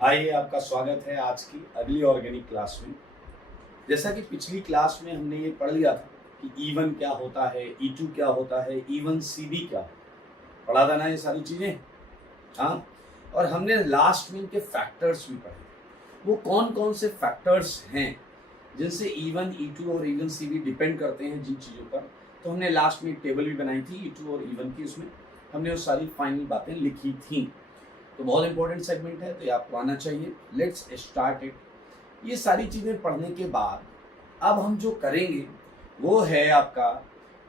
आइए, आपका स्वागत है आज की अगली ऑर्गेनिक क्लास में। जैसा कि पिछली क्लास में हमने ये पढ़ लिया था कि E1 क्या होता है, E2 क्या होता है, E1CB क्या है, पढ़ा था ना ये सारी चीज़ें। हाँ, और हमने लास्ट में इनके फैक्टर्स भी पढ़े। वो कौन कौन से फैक्टर्स हैं जिनसे E1, E2 और E1CB डिपेंड करते हैं जिन चीज़ों पर। तो हमने लास्ट में एक टेबल भी बनाई थी E2 और E1 की, उसमें हमने वो सारी फाइनल बातें लिखी थी। तो बहुत इंपॉर्टेंट सेगमेंट है, तो ये आपको आना चाहिए। Let's start it. ये सारी चीज़ें पढ़ने के बाद अब हम जो करेंगे वो है आपका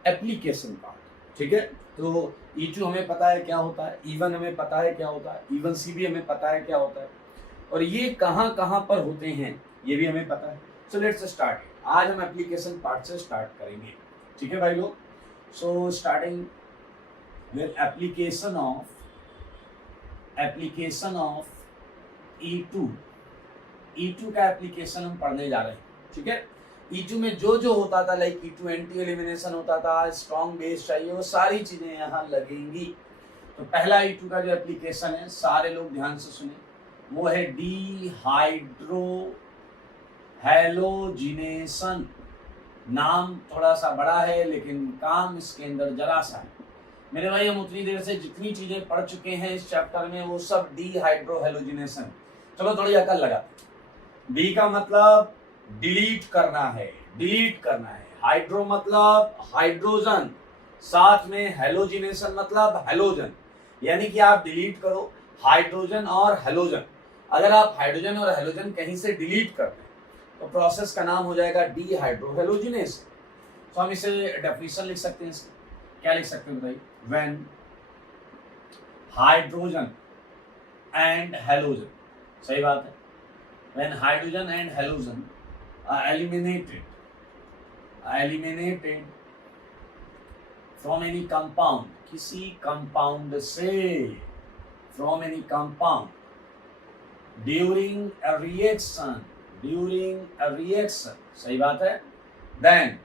एप्लीकेशन पार्ट। ठीक है, तो E2 हमें पता है क्या होता है, E1 हमें पता है क्या होता है, E1CB हमें पता है क्या होता है, और ये कहाँ कहाँ पर होते हैं ये भी हमें पता है। So let's start. आज हम एप्लीकेशन पार्ट से स्टार्ट करेंगे। ठीक है भाई लोग। So starting with application of E2। E2 का एप्लीकेशन हम पढ़ने जा रहे हैं। ठीक है, E2 में जो जो होता था, लाइक E2 एंटी एलिमिनेशन होता था, स्ट्रॉन्ग बेस चाहिए, वो सारी चीजें यहाँ लगेंगी। तो पहला E2 का जो एप्लीकेशन है, सारे लोग ध्यान से सुने, वो है डिहाइड्रो हैलोजिनेशन। नाम थोड़ा सा बड़ा है लेकिन काम इसके अंदर जरा सा है। मेरे भाई, हम उतनी देर से जितनी चीजें पढ़ चुके हैं इस चैप्टर में वो सब डिहाइड्रोहेलोजिनेशन। चलो थोड़ी अकल लगाते। डी का मतलब डिलीट करना है, डिलीट करना है। हाइड्रो मतलब हाइड्रोजन, साथ में हेलोजिनेशन मतलब हेलोजन, यानी कि आप डिलीट करो हाइड्रोजन और हेलोजन। अगर आप हाइड्रोजन और हेलोजन कहीं से डिलीट करते हैं तो प्रोसेस का नाम हो जाएगा डिहाइड्रोहेलोजिनेशन। तो हम इसे डेफिनेशन लिख सकते हैं। इसकी क्या लिख सकते हैं बताइए? When hydrogen and halogen, सही बात है, when hydrogen and halogen are eliminated from any compound, किसी compound से, from any compound during a reaction, सही बात है, then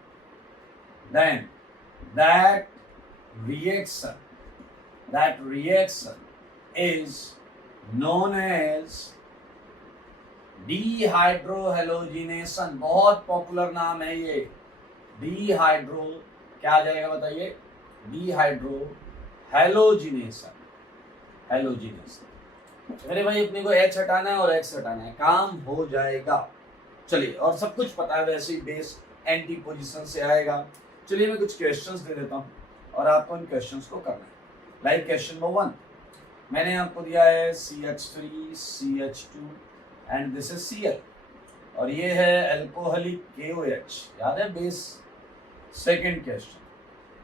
that reaction is known as dehydrohalogenation. बहुत पॉपुलर नाम है ये डिहाइड्रो, क्या आ जाएगा बताइए? डिहाइड्रोहेलोजिनेशन। मेरे भाई, अपने को H हटाना है और X हटाना है, काम हो जाएगा। चलिए, और सब कुछ पता है वैसे ही, बेस एंटी पोजीशन से आएगा। चलिए मैं कुछ क्वेश्चंस दे देता हूँ और आपको इन क्वेश्चंस को करना है। लाइक क्वेश्चन नंबर 1 मैंने आपको दिया है CH3 CH2 and this is Cl, और ये है एल्कोहलिक KOH, याद है बेस। सेकंड क्वेश्चन,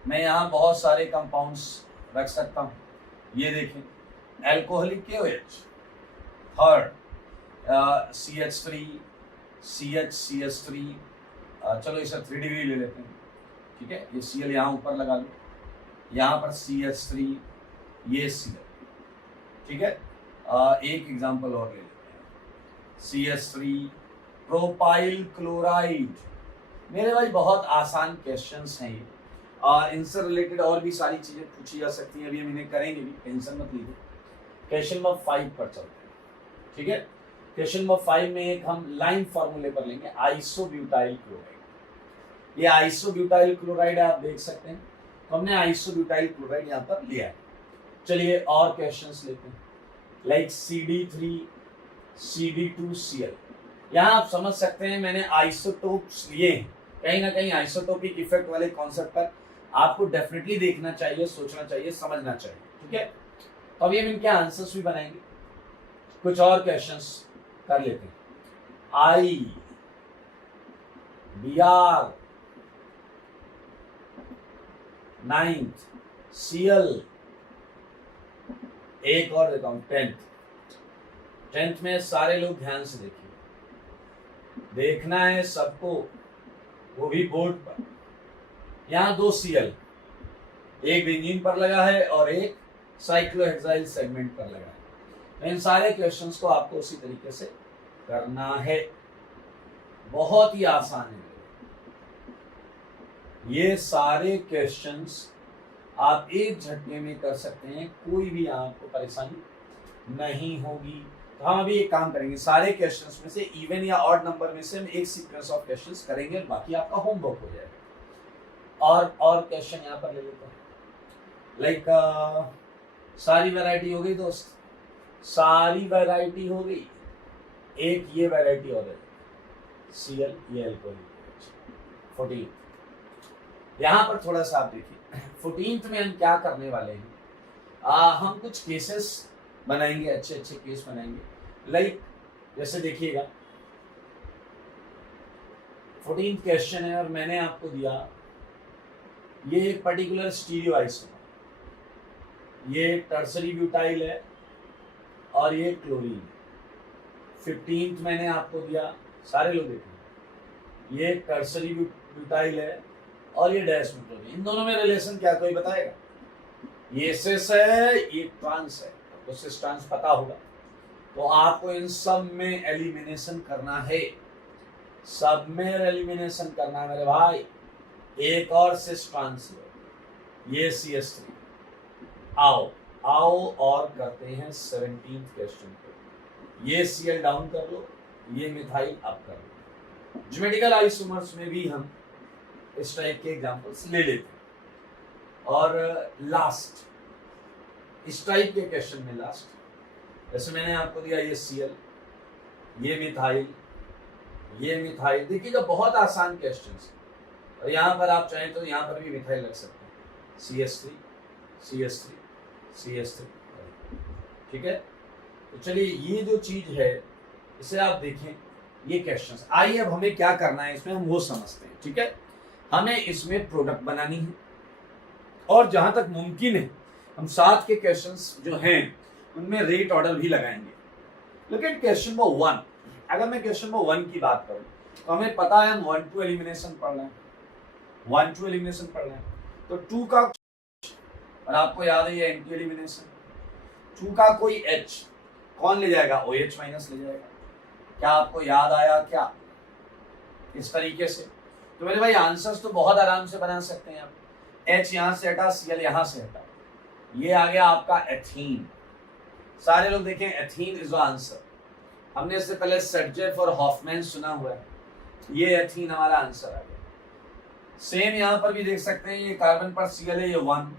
मैं यहाँ बहुत सारे कंपाउंड्स रख सकता हूँ, ये देखें alcoholic KOH। Third CH3 CH3, चलो इसे 3 डिग्री ले लेते हैं। ठीक है, ये Cl यहाँ ऊपर लगा लो, यहाँ पर CH3, ये Cl। ठीक है, एक एग्जांपल और ले लेते हैं, CH3 प्रोपाइल क्लोराइड। मेरे भाई बहुत आसान क्वेश्चंस हैं ये, और इनसे रिलेटेड और भी सारी चीजें पूछी जा सकती हैं, अभी हम इन्हें करेंगे भी, टेंशन मत लीजिए। क्वेश्चन नंबर 5 पर चलते हैं। ठीक है, क्वेश्चन नंबर 5 में एक हम लाइन फॉर्मूले पर लेंगे, आइसोब्यूटाइल क्लोराइड। ये आइसोब्यूटाइल क्लोराइड आप देख सकते हैं, तो हमने आइसोब्यूटाइल क्लोराइड यहाँ पर लिया है। चलिए और क्वेश्चंस लेते हैं, लाइक CD3 CD2Cl। यहाँ आप समझ सकते हैं मैंने आइसोटोप्स लिए हैं, कहीं ना कहीं आइसोटोपिक इफेक्ट वाले कॉन्सेप्ट पर आपको डेफिनेटली देखना चाहिए, सोचना चाहिए, समझना चाहिए। ठीक है, तो अभी हम इनके आंसर्स भी बनाएंगे। कुछ और क्वेश्चंस कर लेते हैं। BR 9th, Cl, एक और देता हूं 10th में सारे लोग ध्यान से देखिए, देखना है सबको, वो भी बोर्ड पर। यहाँ 2 Cl, एक बेंजीन पर लगा है और एक साइक्लोहेक्साइल सेगमेंट पर लगा है। तो इन सारे क्वेश्चंस को आपको उसी तरीके से करना है, बहुत ही आसान है। ये सारे क्वेश्चंस आप एक झटके में कर सकते हैं, कोई भी आपको परेशानी नहीं होगी। तो हम अभी एक काम करेंगे, सारे क्वेश्चंस में से इवन या ऑड नंबर में से हम एक सीक्वेंस ऑफ क्वेश्चंस करेंगे, बाकी आपका होमवर्क हो जाएगा। और क्वेश्चन यहाँ पर ले लेते हैं, लाइक सारी वैरायटी हो गई दोस्त, सारी वैरायटी हो गई। एक ये वैरायटी और है Cl, ये अल्कोहल 14। यहाँ पर थोड़ा सा आप देखिए 14th में हम क्या करने वाले हैं, हम कुछ केसेस बनाएंगे, अच्छे अच्छे केस बनाएंगे। लाइक जैसे देखिएगा 14th क्वेश्चन है और मैंने आपको दिया ये एक पर्टिकुलर स्टीरियो आइसोमर, ये टर्सरी ब्यूटाइल है और ये क्लोरीन। 15th मैंने आपको दिया, सारे लोग देखें, ये टर्सरी ब्यूटाइल है और ये डायस्मेथोन। इन दोनों में रिलेशन क्या कोई बताएगा? ये सिस है, ये ट्रांस है, तो सिस ट्रांस पता होगा। तो आपको इन सब में एलिमिनेशन करना है, सब में एलिमिनेशन करना है मेरे भाई। एक और सिस ट्रांस लो, ये CH3। आओ और करते हैं 17th क्वेश्चन को। ये Cl डाउन कर लो, ये मिथाइल अप कर लो। ज्योमेट्रिकल आइसोमर्स में भी हम इस टाइप के एग्जांपल्स ले लेते हैं। और लास्ट इस टाइप के क्वेश्चन में लास्ट, जैसे मैंने आपको दिया ये Cl, ये मिथाइल, ये मिथाइल। देखिएगा बहुत आसान क्वेश्चन है, और यहाँ पर आप चाहें तो यहाँ पर भी मिथाइल रख सकते हैं, CH3 CH3 CH3। ठीक है, तो चलिए ये जो चीज है इसे आप देखें, ये क्वेश्चंस। आइए अब हमें क्या करना है इसमें, हम वो समझते हैं। ठीक है, हमें इसमें प्रोडक्ट बनानी है और जहां तक मुमकिन है हम साथ के क्वेश्चंस जो हैं उनमें रेट ऑर्डर भी लगाएंगे। लेकिन क्वेश्चन नंबर 1, अगर मैं क्वेश्चन नंबर 1 की बात करूं तो हमें पता है हम 1 2 एलिमिनेशन पढ़ना है, 1 2 एलिमिनेशन पढ़ना है। तो 2 का, और आपको याद है ये एंटी एलिमिनेशन, 2 का कोई H कौन ले जाएगा? OH माइनस ले जाएगा। क्या आपको याद आया क्या? इस तरीके से तो मेरे भाई आंसर्स तो बहुत आराम से बना सकते हैं आप। H यहां से हटा, Cl यहां से हटा, ये आ गया आपका एथीन। सारे लोग देखें, एथीन इज द आंसर। हमने इससे पहले सेटजेफ और हॉफमैन सुना हुआ है, ये एथीन हमारा आंसर आ गया। सेम यहां पर भी देख सकते हैं, ये कार्बन पर Cl है, ये 1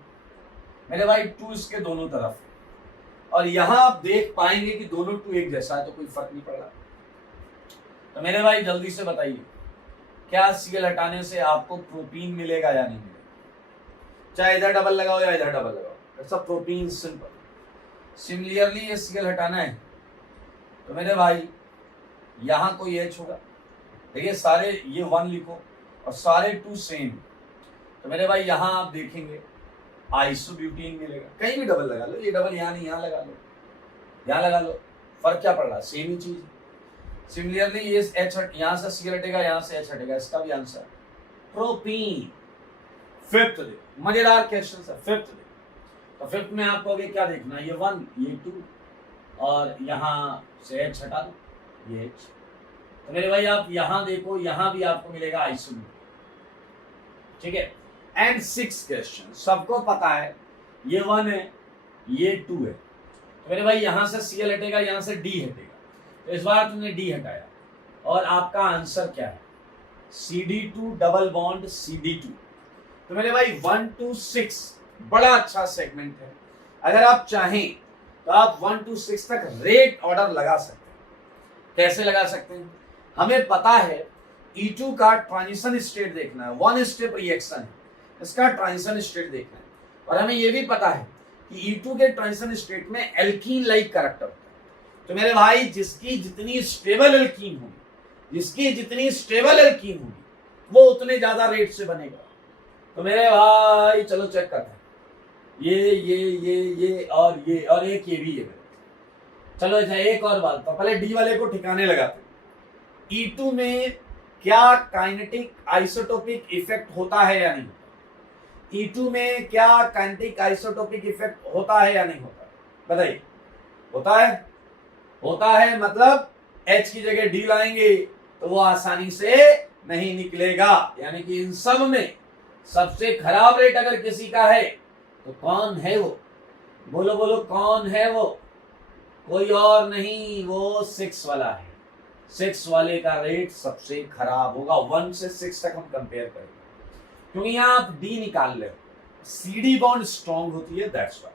मेरे भाई, 2 इसके दोनों तरफ। और यहां आप देख पाएंगे कि दोनों 2 एक जैसा है, तो कोई फर्क नहीं पड़ रहा। तो मेरे भाई जल्दी से बताइए, क्या Cl हटाने से आपको प्रोटीन मिलेगा या नहीं मिलेगा? चाहे इधर डबल लगाओ या इधर डबल लगाओ, it's a protein, simple. Similarly ये Cl हटाना है तो मेरे भाई यहां कोई H होगा, देखिए सारे ये 1 लिखो और सारे 2 सेम, तो मेरे भाई यहां आप देखेंगे आइसोब्यूटीन मिलेगा। कहीं भी डबल लगा लो, ये डबल यहाँ नहीं, यहाँ लगा लो, यहाँ लगा लो, फर्क क्या पड़ रहा है? सेम ही चीज। सिमिलरली ये H यहाँ से Cl हटेगा, यहाँ से H हटेगा, इसका भी आंसर प्रोपीन। 5th डे, मजेदार क्वेश्चन है 5th डे। तो 5th में आपको आगे क्या देखना है? ये 1, ये 2 और यहाँ से H हटा दो, ये H। तो मेरे भाई आप यहाँ देखो, यहाँ भी आपको मिलेगा आइसोब्यूटीन। ठीक है, एंड 6th क्वेश्चन, सबको पता है ये 1 है, ये 2 है, तो मेरे भाई यहां से Cl हटेगा, यहां से D हटेगा, तो इस बार तुमने D हटाया और आपका आंसर क्या है? CD2 double bond CD2। तो मेरे भाई 1 to 6 बड़ा अच्छा सेगमेंट है। अगर आप चाहें तो आप 1 to 6 तक रेट ऑर्डर लगा सकते हैं। कैसे लगा सकते हैं? हमें पता है E2 का ट्रांजिशन स्टेट देखना है, 1 स्टेप रिएक्शन है, इसका ट्रांजिशन स्टेट देखना है। और हमें यह भी पता है कि E2 के ट्रांजिशन स्टेट में एल्कीन लाइक कैरेक्टर होता है। तो मेरे भाई जिसकी जितनी स्टेबल एल्कीन होगी, जिसकी जितनी स्टेबल एल्कीन होगी, वो उतने ज्यादा रेट से बनेगा। तो मेरे भाई चलो चेक करते हैं, ये और एक ये भी है। चलो अच्छा एक और बात, तो पहले डी वाले को ठिकाने लगाते हैं। E2 में क्या काइनेटिक आइसोटोपिक इफेक्ट होता है या नहीं होता? E2 में क्या काइनेटिक आइसोटोपिक इफेक्ट होता है या नहीं होता? बताइए। होता है? होता है मतलब H की जगह D लाएंगे तो वो आसानी से नहीं निकलेगा। यानी कि इन सब में सबसे खराब रेट अगर किसी का है तो कौन है वो? बोलो बोलो कौन है वो? कोई और नहीं, वो 6 वाला है। 6 वाले का रेट सबसे खराब होगा। 1 से 6 तक हम कंपेयर करेंगे, क्योंकि यहां आप डी निकाल रहे हो, सीडी बॉन्ड स्ट्रॉन्ग होती है, दैट्स व्हाई।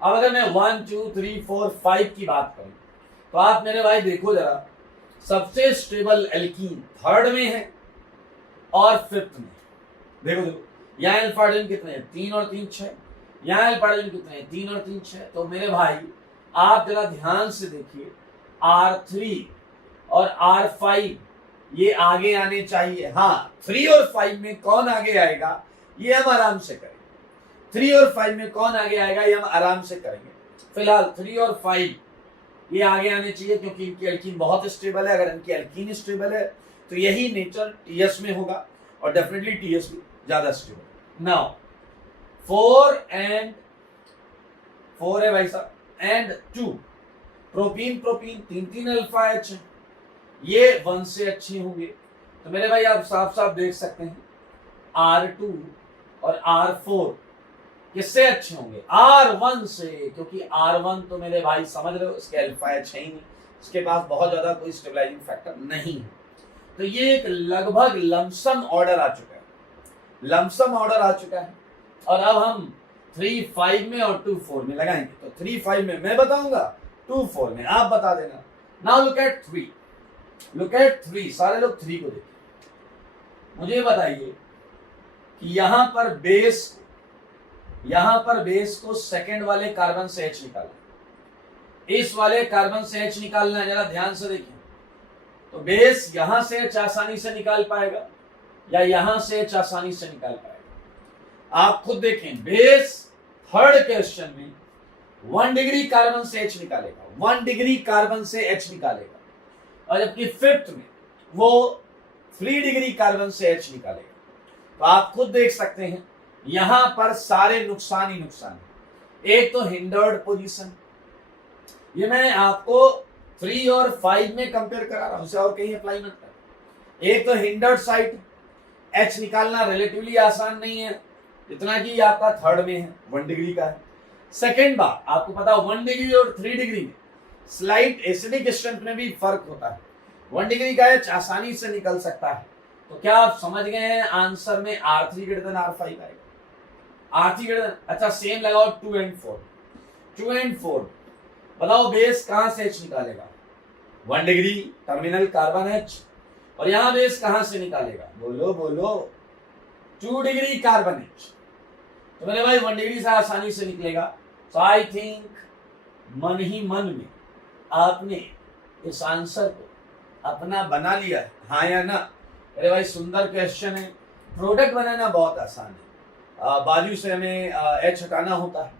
अब अगर मैं 1 2 3 4 5 की बात करूं, तो आप मेरे भाई देखो जरा, सबसे स्टेबल एल्कीन 3rd में है और 5th में। देखो देखो, यहाँ अल्फा हाइड्रोजन कितने हैं, 3 और 3 6। यहाँ अल्फा हाइड्रोजन कितने हैं, 3 और 3 6। तो मेरे भाई आप जरा ध्यान से देखिए, R3 और R5 ये आगे आने चाहिए। हाँ, 3 और 5 में कौन आगे आएगा ये हम आराम से करेंगे। 3 और 5 में कौन आगे आएगा ये हम आराम से करेंगे। फिलहाल 3 और 5 ये आगे आने चाहिए, क्योंकि इनकी एल्कीन बहुत स्टेबल है। अगर इनकी एल्कीन स्टेबल है तो यही नेचर टीएस में होगा, और डेफिनेटली टीएस भी ज्यादा स्टेबल। नाउ 4 है भाई साहब, एंड 2 प्रोपीन 3 अल्फा एच है, ये 1 से अच्छे होंगे। तो मेरे भाई आप साफ साफ देख सकते हैं R2 और R4 किससे अच्छे होंगे, R1 से, क्योंकि R1 तो मेरे भाई समझ रहे हो इसके अल्फा एच है ही नहीं, इसके पास बहुत ज्यादा कोई स्टेबलाइजिंग फैक्टर नहीं है। तो ये एक लगभग लमसम ऑर्डर आ चुका है, लमसम ऑर्डर आ चुका है। और अब हम 3 5 में और 2 4 में लगाएंगे। तो 3 5 में मैं बताऊंगा, 2 4 में आप बता देना। Now look at 3, look at 3, सारे लोग 3 को देखिए। मुझे बताइए कि यहां पर बेस को सेकंड वाले कार्बन से H निकालना, इस वाले कार्बन से H निकालना है, जरा ध्यान से देखिए। तो बेस यहां से H आसानी से निकाल पाएगा या यहां से H आसानी से निकाल पाएगा, आप खुद देखें। बेस 3rd क्वेश्चन में 1 डिग्री कार्बन से H निकालेगा, 1 डिग्री कार्बन से H निकालेगा, और जबकि 5th में वो 3 डिग्री कार्बन से H निकालेगा। तो आप खुद देख सकते हैं यहां पर सारे नुकसान ही नुकसान है। एक तो हिंडर्ड पोजीशन, ये मैं आपको 3 और 5 में कंपेयर करा रहा हूं, उसे और कहीं अप्लाई मत कर। एक तो हिंडर्ड साइड, H निकालना रिलेटिवली आसान नहीं है, इतना कि आपका 3rd में है, 1 डिग्री का है। सेकेंड बात, आपको पता 1 डिग्री और 3 डिग्री में स्लाइट एसिडिक स्ट्रेंथ में भी फर्क होता है। 1 डिग्री का H आसानी से निकल सकता है। तो क्या आप समझ गए हैं, आंसर में R3 ग्रेटर देन R5 आएगा। R3 ग्रेटर, अच्छा सेम लगाओ 2 and 4, 2 and 4, बताओ बेस कहां से H निकालेगा, 1 डिग्री टर्मिनल कार्बन H, और यहां बेस कहां से निकालेगा, बोलो बोलो, 2 डिग्री कार्बन H। तो मेरे भाई 1 डिग्री से आसानी से निकलेगा। तो आई थिंक मन ही मन में आपने इस आंसर को अपना बना लिया है, हाँ या ना। अरे भाई सुंदर क्वेश्चन है। प्रोडक्ट बनाना बहुत आसान है, बाजू से हमें H हटाना होता है,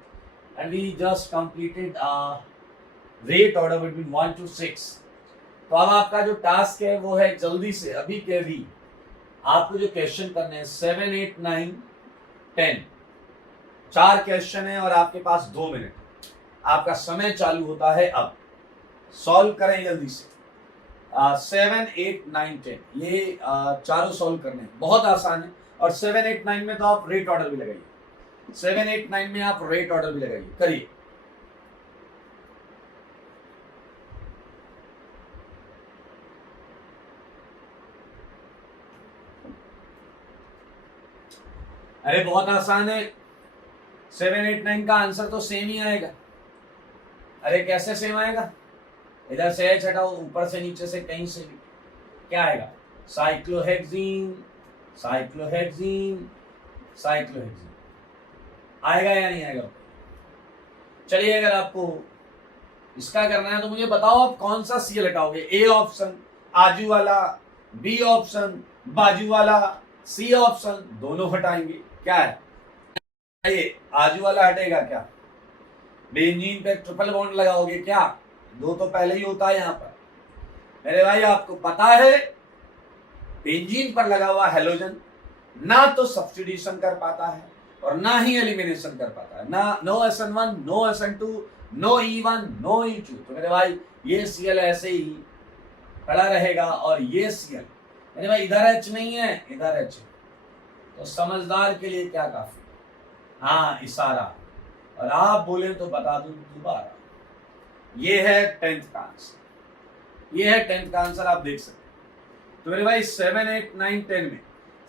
and we just completed rate order between 1 to 6। तो अब आपका जो टास्क है वो है जल्दी से अभी के अभी आपको जो क्वेश्चन करने हैं 7 8 9 10, 4 क्वेश्चन है और आपके पास 2 मिनट, आपका समय चालू होता है अब। सॉल्व करें जल्दी से। 7 8 9 10 ये चारों सॉल्व करने बहुत आसान है। और 7 8 9 में तो आप रेट ऑर्डर भी लगाइए, 7 8 9 में आप रेट ऑर्डर भी लगाइए, करिए। अरे बहुत आसान है, 7 8 9 का आंसर तो सेम ही आएगा। अरे कैसे सेम आएगा, इधर से H हटाओ, ऊपर से नीचे से कहीं से भी क्या आएगा, साइक्लोहेक्सीन साइक्लोहेक्सीन साइक्लोहेक्सीन आएगा या नहीं आएगा। चलिए अगर आपको इसका करना है तो मुझे बताओ आप कौन सा Cl हटाओगे। ए ऑप्शन आजू वाला, बी ऑप्शन बाजू वाला, सी ऑप्शन दोनों हटाएंगे। क्या है ये, आजू वाला हटेगा क्या, बेंजीन पे ट्रिपल बॉन्ड लगाओगे क्या, 2 तो पहले ही होता है यहाँ पर। मेरे भाई आपको पता है बेंजीन पर लगा हुआ हेलोजन ना तो सब्स्टिट्यूशन कर पाता है और ना ही एलिमिनेशन कर पाता है, ना no SN1 no SN2 no E1 no E2। तो मेरे भाई ये Cl ऐसे ही खड़ा रहेगा और ये Cl मेरे भाई इधर H नहीं है, इधर H। तो समझदार के लिए क्या काफी, हाँ इशारा। और आप बोले तो बता दूं दोबारा, ये है 10th का आंसर, ये है 10th का आंसर, आप देख सकते हैं। तो मेरे भाई 7, 8, 9, 10 में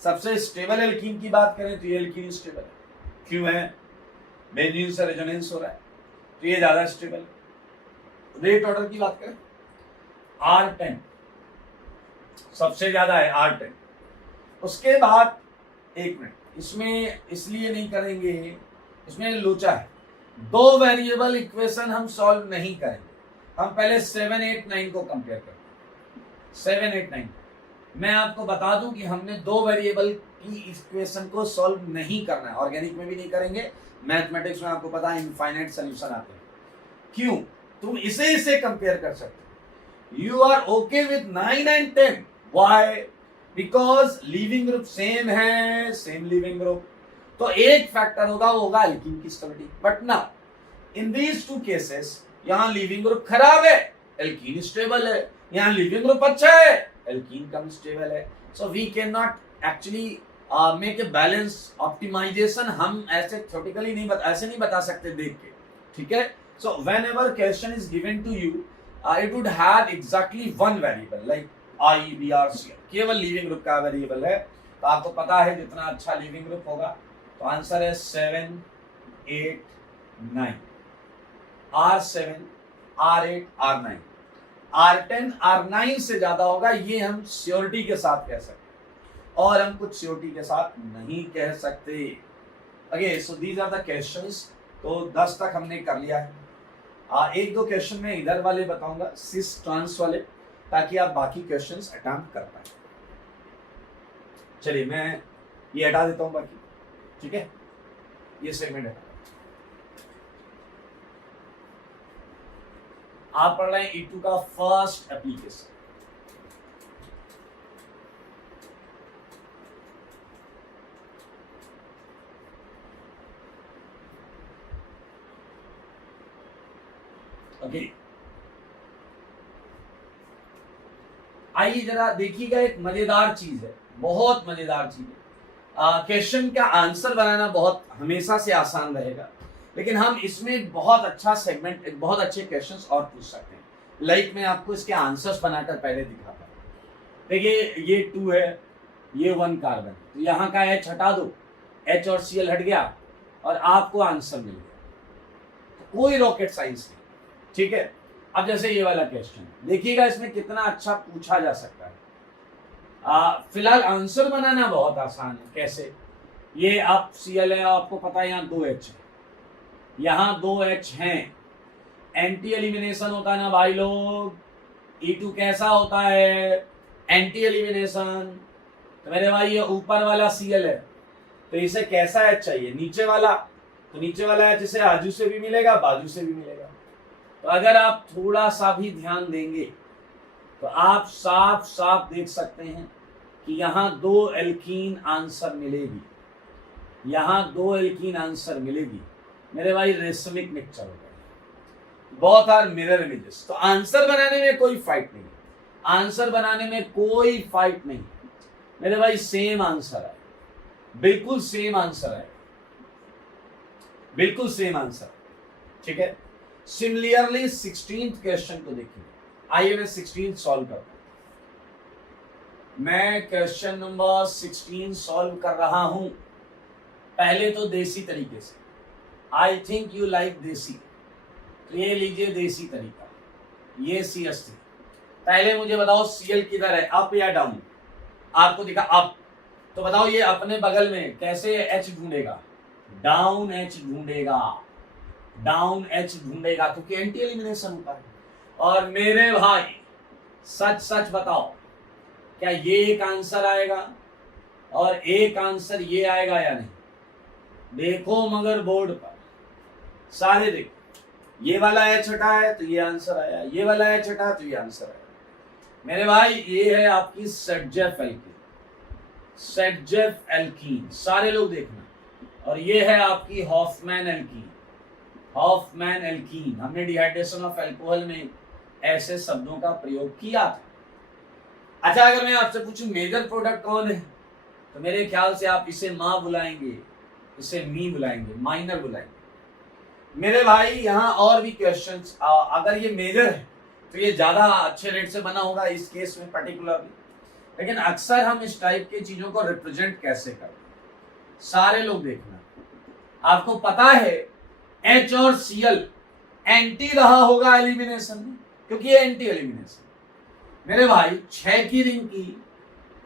सबसे स्टेबल एल्कीन की बात करें तो ये एल्कीन स्टेबल है। क्यों है? बेंजीन से रेजोनेंस हो रहा है तो ये ज्यादा स्टेबल है। रेट ऑर्डर की बात करें R10 सबसे ज्यादा है, R10। उसके बाद एक मिनट, इसमें इसलिए नहीं करेंगे, इसमें लोचा है, दो वेरिएबल इक्वेशन हम सॉल्व नहीं करेंगे। हम पहले 7, 8, 9 को कंपेयर करते 7, 8, 9। मैं आपको बता दूं कि हमने दो वेरिएबल की इक्वेशन को सॉल्व नहीं करना है, ऑर्गेनिक में भी नहीं करेंगे, मैथमेटिक्स में आपको पता है इनफाइनाइट सॉल्यूशन आते हैं। क्यों? तुम इसे कंपेयर कर सकते हो। You are okay with 9 and 10, why? Because leaving group same है, सेम लीविंग ग्रुप, तो एक फैक्टर होगा, वो होगा एल्कीन की stability. But now in these two cases, यहां लीविंग ग्रुप खराब है, एल्कीन स्टेबल है, यहां लीविंग ग्रुप अच्छा है, एल्कीन कम स्टेबल है। So we can not actually make a balance optimisation. हम ऐसे थ्योरेटिकली ऐसे नहीं बता सकते देख के, ठीक है। So whenever question is given to you, it would have exactly one variable like I, B, R, C, केवल लीविंग ग्रुप का वेरिएबल है। तो आपको पता है जितना अच्छा लीविंग ग्रुप होगा, तो आंसर है 7, 8, 9, R7, R8, R9, R10, R9 से ज्यादा होगा, ये हम श्योरिटी के साथ कह सकते हैं, और हम कुछ श्योरिटी के साथ नहीं कह सकते। Okay, so these are the questions. तो 10 तक हमने कर लिया है। एक दो क्वेश्चन में इधर वाले बताऊंगा, सिस ट्रांस वाले, ताकि आप बाकी क्वेश्चंस अटेम्प्ट कर पाए। चलिए मैं ये हटा देता हूं बाकी, ठीक है, ये सेगमेंट हटा। आप पढ़ रहे हैं E2 का फर्स्ट एप्लीकेशन। ओके, आइए जरा देखिएगा, एक मजेदार चीज है, बहुत मजेदार चीज है। क्वेश्चन का आंसर बनाना बहुत हमेशा से आसान रहेगा, लेकिन हम इसमें बहुत अच्छा सेगमेंट, बहुत अच्छे क्वेश्चंस और पूछ सकते हैं। लाइक मैं आपको इसके आंसर्स बनाकर पहले दिखाता हूँ। देखिए ये 2 है, ये 1 कार्बन, तो यहाँ का H हटा दो, H और Cl हट गया और आपको आंसर मिल गया। तो कोई रॉकेट साइंस नहीं, ठीक है। अब जैसे ये वाला क्वेश्चन देखिएगा, इसमें कितना अच्छा पूछा जा सकता है। फिलहाल आंसर बनाना बहुत आसान है। कैसे? ये आप Cl है, आपको पता है यहाँ 2 H है, यहाँ 2 H हैं, एंटी एलिमिनेशन होता है ना भाई लोग। E2 कैसा होता है? Anti elimination. तो मेरे भाई ये ऊपर वाला Cl है, तो इसे कैसा H चाहिए? नीचे वाला। तो नीचे वाला H इसे आजू से भी मिलेगा, बाजू से भी मिलेगा। तो अगर आप थोड़ा सा भी ध्यान देंगे तो आप साफ साफ देख सकते हैं कि यहाँ 2 एल्कीन आंसर मिलेगी, यहाँ 2 एल्कीन आंसर मिलेगी। मेरे भाई रेशमिक मिक्सचर हो गया, बहुत आर मिरर इमेजेस। तो आंसर बनाने में कोई फाइट नहीं, आंसर बनाने में कोई फाइट नहीं मेरे भाई, सेम आंसर है, बिल्कुल सेम आंसर है, बिल्कुल सेम आंसर, ठीक है। सिमिलरली 16th क्वेश्चन को देखिए। आइए मैं 16 सॉल्व करता हूं। मैं क्वेश्चन नंबर 16 सॉल्व कर रहा हूं, पहले तो देसी तरीके से। आई थिंक यू लाइक देसी, तो ये लीजिए देसी तरीका। ये CH3, पहले मुझे बताओ Cl किधर है, अप या डाउन? आपको दिखा अप, तो बताओ ये अपने बगल में कैसे H ढूंढेगा? डाउन H ढूंढेगा, डाउन H ढूंढेगा, क्योंकि एंटी एलिमिनेशन होता है। और मेरे भाई सच सच बताओ, क्या ये एक आंसर आएगा और एक आंसर ये आएगा या नहीं? देखो मगर बोर्ड पर सारे देखो, ये वाला H हटा है तो ये आंसर आया, ये वाला H हटा तो ये आंसर आया। मेरे भाई ये है आपकी सेटजेफ एल्कीन, सेटजेफ एल्कीन, सारे लोग देखना। और ये है आपकी हॉफमैन एल्कीन, हॉफमैन एल्कीन। हमने डिहाइड्रेशन ऑफ अल्कोहल में ऐसे शब्दों का प्रयोग किया था। अच्छा, अगर मैं आपसे पूछूं मेजर प्रोडक्ट कौन है, तो मेरे ख्याल से आप इसे माँ बुलाएंगे, इसे मी बुलाएंगे, माइनर बुलाएंगे। मेरे भाई यहाँ और भी क्वेश्चंस, अगर ये मेजर है तो ये ज्यादा अच्छे रेट से बना होगा इस केस में पर्टिकुलरली, लेकिन अक्सर हम इस टाइप की चीजों को रिप्रेजेंट कैसे करते हैं, सारे लोग देखना। आपको पता है एच और सीएल एंटी रहा होगा एलिमिनेशन में, क्योंकि ये एंटी एलिमिनेशन। मेरे भाई 6 की रिंग की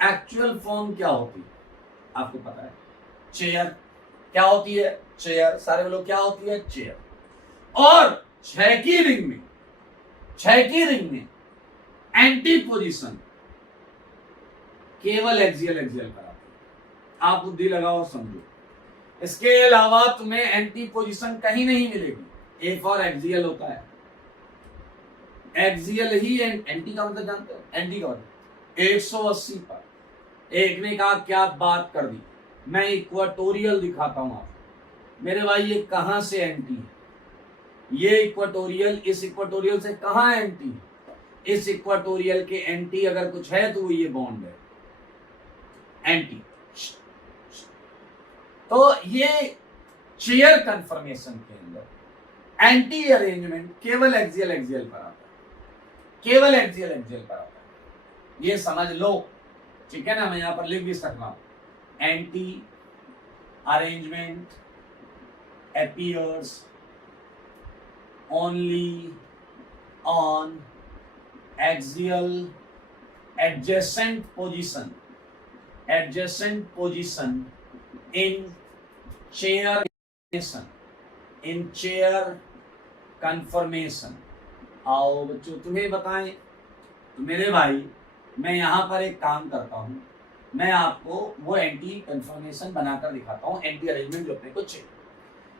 एक्चुअल फॉर्म क्या होती है आपको पता है? चेयर। क्या होती है? चेयर। सारे लोग क्या होती है? चेयर। और 6 की रिंग में एंटी पोजीशन केवल एक्सियल कराती है। आप बुद्धि लगाओ, समझो। इसके अलावा तुम्हें एंटी पोजीशन कहीं नहीं मिलेगी। एक और एक्सियल होता है, एक्सियल ही एंटी का मतलब जानते हो? एंटी का मतलब 180 पर। एक ने कहा क्या बात कर दी, मैं इक्वाटोरियल दिखाता हूं आपको। मेरे भाई ये कहां से एंटी है? ये इक्वाटोरियल इस इक्वाटोरियल से कहां एंटी है? इस इक्वाटोरियल के एंटी अगर कुछ है तो वो ये बॉन्ड है, एंटी। तो ये चेयर कंफर्मेशन के अंदर एंटी अरेंजमेंट केवल एक्सियल पर आता है, केवल एक्सियल पर आता है। ये समझ लो, ठीक है ना? मैं यहां पर लिख भी सकता हूं, anti arrangement appears only on axial adjacent position in chair conformation। आओ बच्चों तुम्हें बताएं, तो मेरे भाई मैं यहां पर एक काम करता हूं, मैं आपको वो एंटी कंफर्मेशन बनाकर दिखाता हूं, एंटी अरेंजमेंट जो अपने को चाहिए।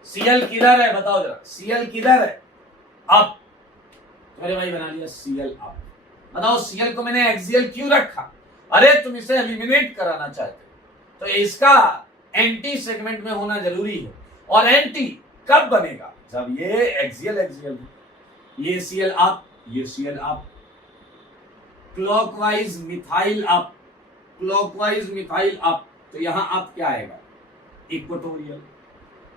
सीएल किधर है बताओ जरा, सीएल किधर है? अप। तो मेरे भाई बना लिया सीएल अप। बताओ सीएल को मैंने एक्सियल क्यों रखा? अरे तुम इसे एलिमिनेट कराना चाहते, तो इसका एंटी सेगमेंट में होना जरूरी है। और एंटी कब बनेगा? जब ये एक्सियल ये सीएल अप, ये Cl up, clockwise methyl up, तो यहां अप क्या आएगा? इक्वेटोरियल।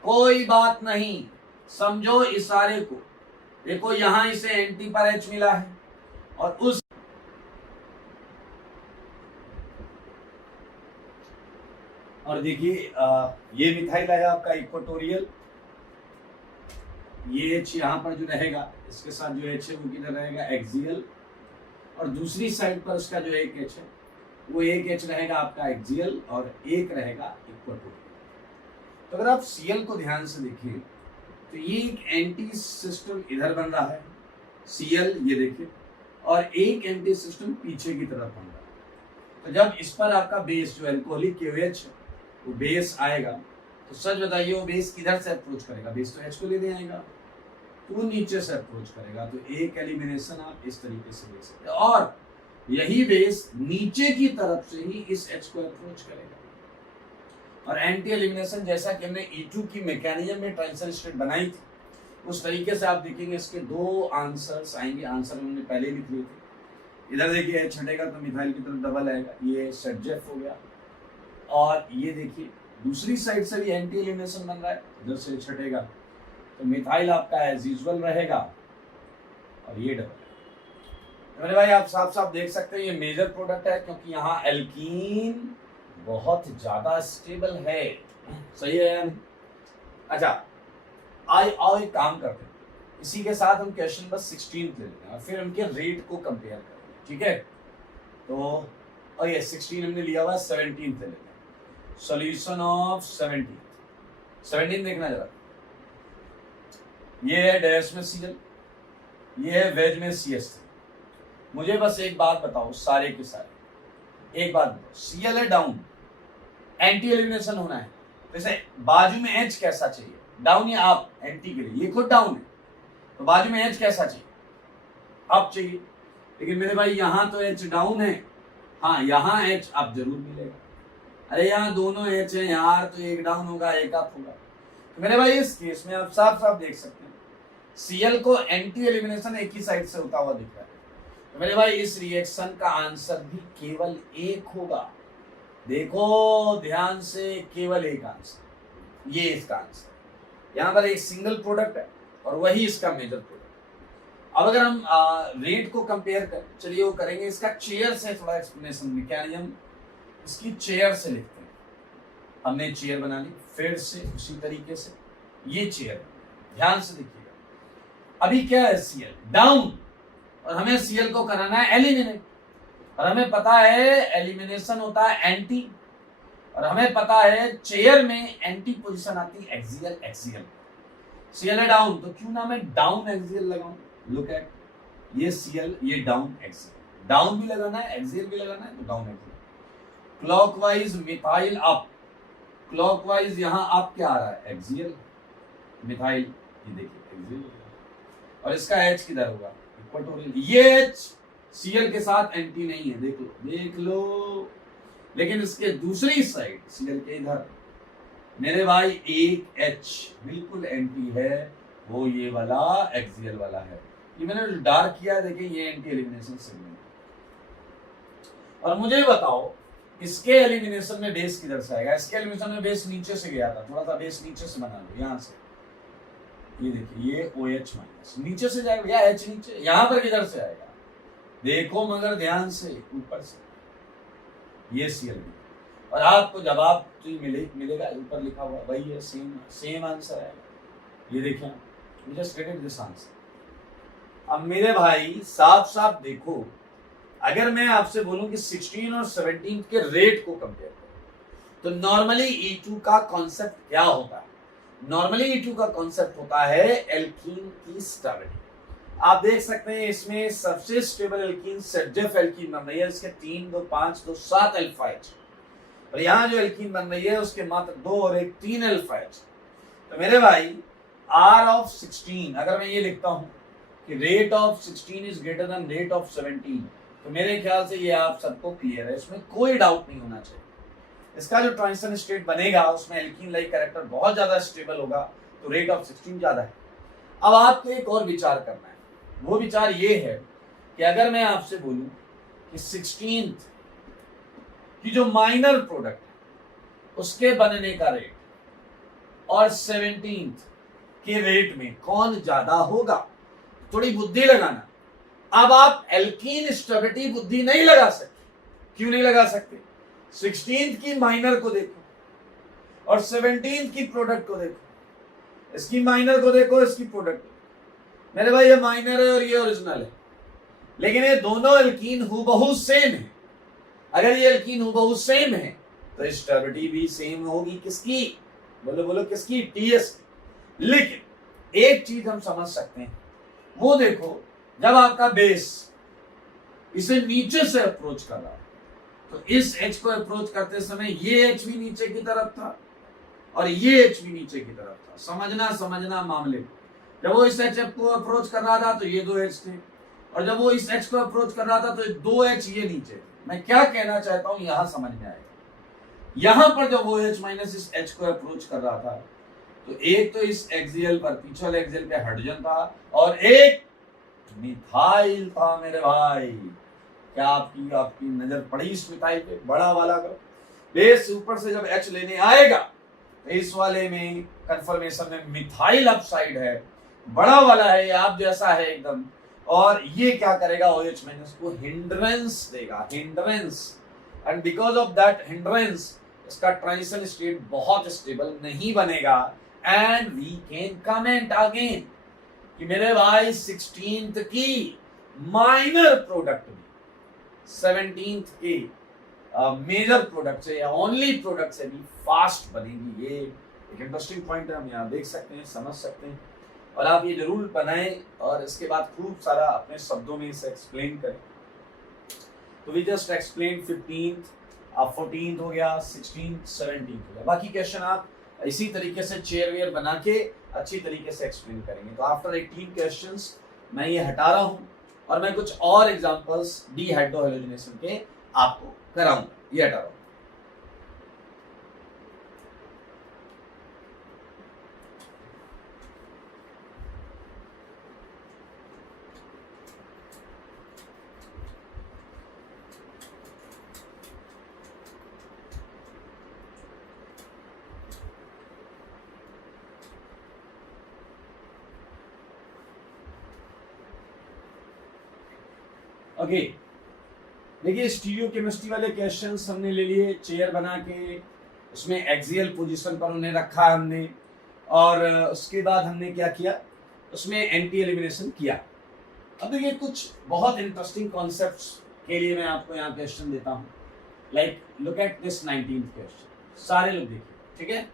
कोई बात नहीं, समझो इशारे को। देखो यहां इसे एंटी पर एच मिला है, और उस और देखिए ये मिथाइल आया आपका इक्वेटोरियल, ये एच यहां पर जो रहेगा, इसके साथ जो एच है वो किधर रहेगा? एक्सियल। और दूसरी साइड पर उसका जो एक एच है वो एक एच रहेगा आपका एक्सियल, और एक रहेगा इक्वेटोरियल। तो अगर आप सीएल को ध्यान से देखें तो ये एक एंटी सिस्टम इधर बन रहा है, सीएल ये देखिए, और एक एंटी सिस्टम पीछे की तरफ बन रहा है। तो जब इस पर आपका बेस जो एल्कोहलिक KOH है वो बेस आएगा, तो सच बताइए वो बेस किधर से अप्रोच करेगा? बेस तो एच को लेने आएगा, तो वो नीचे से अप्रोच करेगा। तो एक एलिमिनेशन आप इस तरीके से देख सकते हैं, और यही बेस नीचे की तरफ से ही इस एच को अप्रोच करेगा। और एंटी एलिमिनेशन जैसा कि हमने E2 की मैकेनिज्म में ट्रांजिशन स्टेट बनाई थी, उस तरीके से आप देखेंगे इसके 2 आंसर्स आएंगे। आंसर हमने पहले लिख लिए थे। इधर देखिए एच हटेगा तो मिथाइल की तरफ डबल आएगा, ये सेटजेफ हो गया। और ये देखिए दूसरी साइड से भी एंटी एलिमिनेशन बन रहा है, इधर से एच हटेगा तो मिथाइल आपका एज यूजुअल रहेगा, और ये डबल। तो मेरे भाई आप साफ साफ देख सकते हैं ये मेजर प्रोडक्ट है, क्योंकि यहाँ एल्कीन बहुत ज्यादा स्टेबल है। सही है या नहीं? अच्छा आओ एक काम करते हैं, इसी के साथ हम क्वेश्चन नंबर 16 ले लेते हैं, और फिर उनके रेट को कंपेयर करेंगे, ठीक है? तो और ये 16 हमने लिया हुआ, 17 ले लेते हैं। सॉल्यूशन ऑफ 17 देखना जरा। ये है डैश में सीएल, ये है वेज में CH3। मुझे बस एक बात बताओ, सारे के सारे एक बात बताओ, सीएल है डाउन, एंटी एलिमिनेशन होना है, जैसे बाजू में एच कैसा चाहिए? डाउन या अप? एंटी के लिए ये खुद डाउन है, तो बाजू में एच कैसा चाहिए? अप चाहिए। लेकिन मेरे भाई यहाँ तो एच डाउन है, हाँ यहाँ एच अप जरूर मिलेगा। अरे यहाँ दोनों एच है यार, तो एक डाउन होगा एक अप होगा। तो मेरे भाई इस केस में आप साफ साफ देख सकते हैं सीएल को एंटी एलिमिनेशन एक ही साइड से होता हुआ दिख रहा है। तो मेरे भाई इस रिएक्शन का आंसर भी केवल एक होगा। देखो ध्यान से, केवल एक आंसर, ये इसका आंसर। यहाँ पर एक सिंगल प्रोडक्ट है, और वही इसका मेजर प्रोडक्ट। अब अगर हम रेट को कंपेयर करें, चलिए वो करेंगे, इसका चेयर से थोड़ा एक्सप्लेनेशन, मैकेनिज्म इसकी चेयर से लिखते हैं। हमने चेयर बना ली, फिर से उसी तरीके से ये चेयर, ध्यान से देखिएगा। अभी क्या है, सीएल डाउन, और हमें सीएल को कराना है एलिमिनेट, और हमें पता है एलिमिनेशन होता है एंटी, और हमें पता है चेयर में एंटी पोजीशन आती है एक्सियल। एक्सियल सीएल है डाउन, तो क्यों ना मैं डाउन एक्सियल लगाऊं। लुक एट, ये सीएल, ये डाउन एक्सियल, डाउन भी लगाना है एक्सियल भी लगाना है, तो down axial. Clockwise methyl up, clockwise यहां अप क्या आ रहा है, एक्सियल, मिथाइल ये देखिए एक्सियल, और इसका एच किधर होगा, इक्वेटोरियल। ये एच सीएल के साथ एंटी नहीं है, देख लो देख लो, लेकिन इसके दूसरी साइड सीएल के इधर मेरे भाई एक एच बिल्कुल एंटी है, वो ये वाला एक्सियल वाला है। ये मैंने जो डार्क किया है देखिए, ये एंटी एलिमिनेशन सेगमेंट। और मुझे बताओ इसके एलिमिनेशन में बेस किधर से आएगा, इसके एलिमिनेशन में बेस नीचे से गया था, थोड़ा सा बेस नीचे से बना लो, यहां से, ये देखिए ये OH माइनस नीचे से जाएगा, या H नीचे, यहां पर किधर से आएगा, देखो मगर ध्यान से, ऊपर से, ये Cl। और आपको जवाब तो मिलेगा, ऊपर लिखा हुआ वही है, सेम आंसर है। ये देखिए, जस्ट क्रेडिट दिस आंसर। अब मेरे भाई साफ साफ देखो, अगर मैं आपसे बोलूं कि 16 और 17 के रेट को कंपेयर करो, तो नॉर्मली E2 का कॉन्सेप्ट क्या होता है, नॉर्मली E2 का कॉन्सेप्ट होता है एल्कीन की स्टेबिलिटी। आप देख सकते हैं इसमें सबसे स्टेबल एल्कीन ZF एल्कीन बन रही है, इसके 3 2 5 2 7 अल्फा एच, और यहाँ जो एल्कीन बन रही है उसके मात्र 2 और 1 3 अल्फा एच। तो मेरे भाई R ऑफ 16, अगर मैं ये लिखता हूं कि rate of 16 is greater than rate of 17, तो मेरे ख्याल से ये आप सबको क्लियर है, इसमें कोई डाउट नहीं होना चाहिए। इसका जो ट्रांजिशन स्टेट बनेगा उसमें एल्कीन लाइक कैरेक्टर बहुत ज्यादा स्टेबल होगा, तो रेट ऑफ 16 ज्यादा है। अब आपको एक और विचार करना है, वो विचार ये है कि अगर मैं आपसे बोलूं कि 16 की जो माइनर प्रोडक्ट है उसके बनने का रेट और 17 के रेट में कौन ज्यादा होगा, थोड़ी बुद्धि लगाना। अब आप एल्कीन स्टेबिलिटी बुद्धि नहीं लगा सकते, क्यों नहीं लगा सकते, 16 की माइनर को देखो और 17 की प्रोडक्ट को देखो, इसकी माइनर को देखो, इसकी प्रोडक्ट। मेरे भाई ये माइनर है और ये ओरिजिनल है, लेकिन ये दोनों एल्कीन हूबहू सेम है। अगर ये एल्कीन हूबहू सेम है तो स्टेबिलिटी भी सेम होगी, किसकी, बोलो बोलो किसकी, टीएस की। लेकिन एक चीज हम समझ सकते हैं, वो देखो जब आपका बेस इसे नीचे से अप्रोच कर रहा है, तो इस एच को अप्रोच करते समय ये एच भी नीचे की तरफ था और ये एच भी नीचे की तरफ था। समझना मामले को। जब वो इस एच को अप्रोच कर रहा था तो ये 2 एच थे, और जब वो इस एच को अप्रोच कर रहा था तो 2 एच ये नीचे थे। मैं क्या कहना चाहता हूं यहां समझ में आएगा। यहां पर जब वो एच माइनस इस एच को अप्रोच कर रहा था, तो एक तो इस एक्सियल पर, पीछे वाले एक्सियल पे हाइड्रोजन था और एक मिथाइल था। मेरे भाई क्या आपकी नजर पड़ी इस मिथाइल पे, बड़ा वाला का बेस ऊपर से जब एच लेने आएगा तो इस वाले में कंफर्मेशन में मिथाइल अपसाइड है, बड़ा वाला है, ये आप जैसा है एकदम, और ये क्या करेगा, OH माइनस को हिंड्रेंस देगा, hindrance. And because of that hindrance इसका ट्रांजिशन स्टेट बहुत स्टेबल नहीं बनेगा। And we can comment again कि मेरे भाई 16th की माइनर प्रोडक्ट में 17th के मेजर प्रोडक्ट से या ओनली प्रोडक्ट से भी फास्ट बनेगी। ये एक इंटरेस्टिंग पॉइंट है, हम यहाँ देख सकते हैं, समझ सकते हैं, और आप ये जरूर बनाएं और इसके बाद खूब सारा अपने शब्दों में इसे एक्सप्लेन करें। तो वी जस्ट एक्सप्लेन 15th, अब 14th हो गया, 16th, 17th हो गया। बाकी क्वेश्चन आप इसी तरीके से चेयर वेयर बना के अच्छी तरीके से एक्सप्लेन करेंगे। तो आफ्टर 18 क्वेश्चंस मैं ये हटा रहा हूँ और मैं कुछ और एग्जांपल्स डीहाइड्रोहेलोजिनेशन के आपको कराऊंगा, ये हटा रहा हूँ। ओके, देखिए स्टीरियो केमिस्ट्री वाले क्वेश्चंस हमने ले लिए, चेयर बना के उसमें एक्सियल पोजीशन पर उन्हें रखा हमने, और उसके बाद हमने क्या किया, उसमें एंटी एलिमिनेशन किया। अब देखिए कुछ बहुत इंटरेस्टिंग कॉन्सेप्ट्स के लिए मैं आपको यहाँ क्वेश्चन देता हूँ। Like look at this 19th question, सारे लोग देखिए, ठीक है।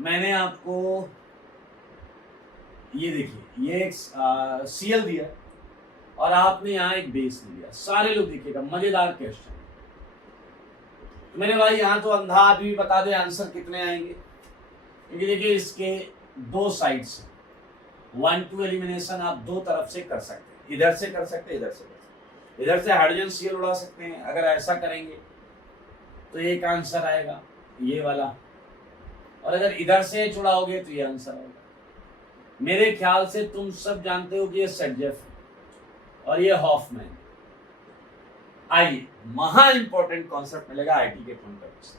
मैंने आपको ये देखिए, ये एक सीएल दिया और आपने यहाँ एक बेस लिया, सारे लोग देखिएगा, मजेदार क्वेश्चन। मेरे भाई यहाँ तो अंधा आदमी बता दे आंसर कितने आएंगे, क्योंकि देखिए इसके दो साइड्स हैं, 1-2 एलिमिनेशन आप दो तरफ से कर सकते हैं, इधर से कर सकते हैं, इधर से कर सकते हैं। इधर से हाइड्रोजन सीएल उड़ा सकते हैं, अगर ऐसा करेंगे तो एक आंसर आएगा ये वाला, और अगर इधर से उड़ाओगे तो ये आंसर आएगा। मेरे ख्याल से तुम सब जानते हो कि ये सेटजेफ और ये हॉफमैन। आइए, महा इंपॉर्टेंट कॉन्सेप्ट मिलेगा आईटी के पॉइंट ऑफ व्यू से।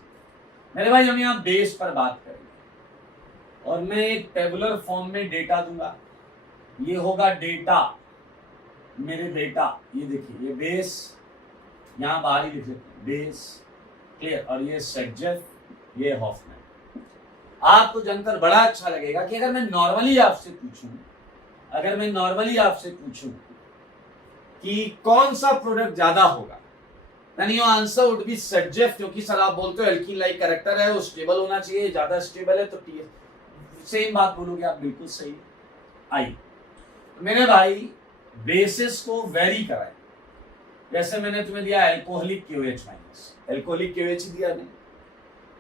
मेरे भाई हम यहाँ बेस पर बात करेंगे और मैं एक टेबुलर फॉर्म में डेटा दूंगा। ये होगा डेटा मेरे बेटा, ये देखिए, ये बेस यहाँ बाहर ही लिख सकते हैं, बेस, क्लियर, और ये सेटजेफ, ये हॉफमैन। आपको जानकर बड़ा अच्छा लगेगा कि अगर मैं नॉर्मली आपसे पूछूं कि कौन सा प्रोडक्ट ज्यादा होगा, यानी योर आंसर वुड बी सेटजेफ, क्योंकि सर आप बोलते हो एल्कीन लाइक कैरेक्टर है, वो स्टेबल होना चाहिए, ज्यादा स्टेबल है, तो सेम बात बोलोगे आप, बिल्कुल सही। आइए मेरे भाई बेसिस को वेरी कराए, जैसे मैंने तुम्हें दिया alcoholic KOH minus, alcoholic KOH दिया नहीं,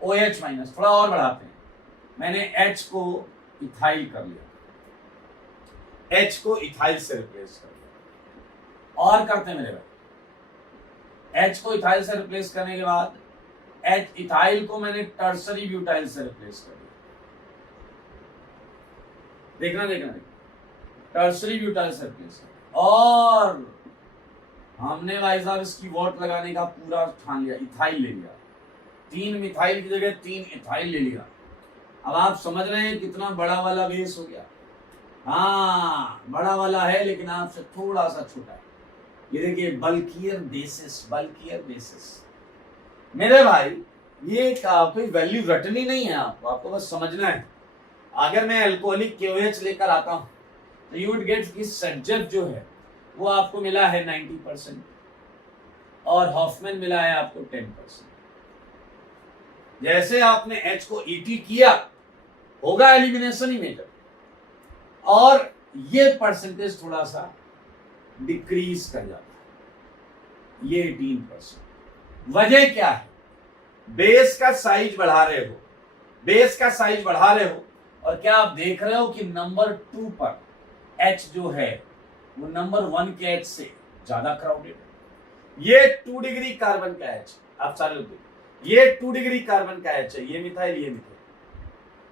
OH माइनस, थोड़ा और बढ़ाते हैं, मैंने H को इथाइल कर लिया, H को इथाइल से रिप्लेस कर लिया, और करते हैं मेरे भाई, H को इथाइल से रिप्लेस करने के बाद H इथाइल को मैंने टर्सरी ब्यूटाइल से रिप्लेस कर दिया। देखना टर्सरी ब्यूटाइल से रिप्लेस कर, और हमने भाई साहब इसकी वोट लगाने का पूरा ठान लिया, इथाइल ले लिया, 3 मिथाइल की जगह 3 इथाइल ले लिया। अब आप समझ रहे हैं कितना बड़ा वाला बेस हो गया। हाँ, बड़ा वाला है लेकिन आपसे थोड़ा सा छोटा है। ये देखिए बल्कियर बेसिस। मेरे भाई ये कोई वैल्यू रटनी नहीं है, आपको बस समझना है। अगर मैं अल्कोहलिक KOH लेकर आता हूं तो यू वुड गेट कि सेटजेफ जो है वो आपको मिला है 90% और हॉफमैन मिला है आपको 10%। जैसे आपने H को ET किया होगा एलिमिनेशन ही मेजर, और ये परसेंटेज थोड़ा सा डिक्रीज कर जाता है, ये 18%। वजह क्या है? बेस का साइज बढ़ा रहे हो, और क्या आप देख रहे हो कि नंबर 2 पर H जो है वो नंबर 1 के H से ज्यादा क्राउडेड है। ये 2 डिग्री कार्बन का H, आप सारे लोग देखिए, ये 2 डिग्री कार्बन का H है, ये मिथाइल,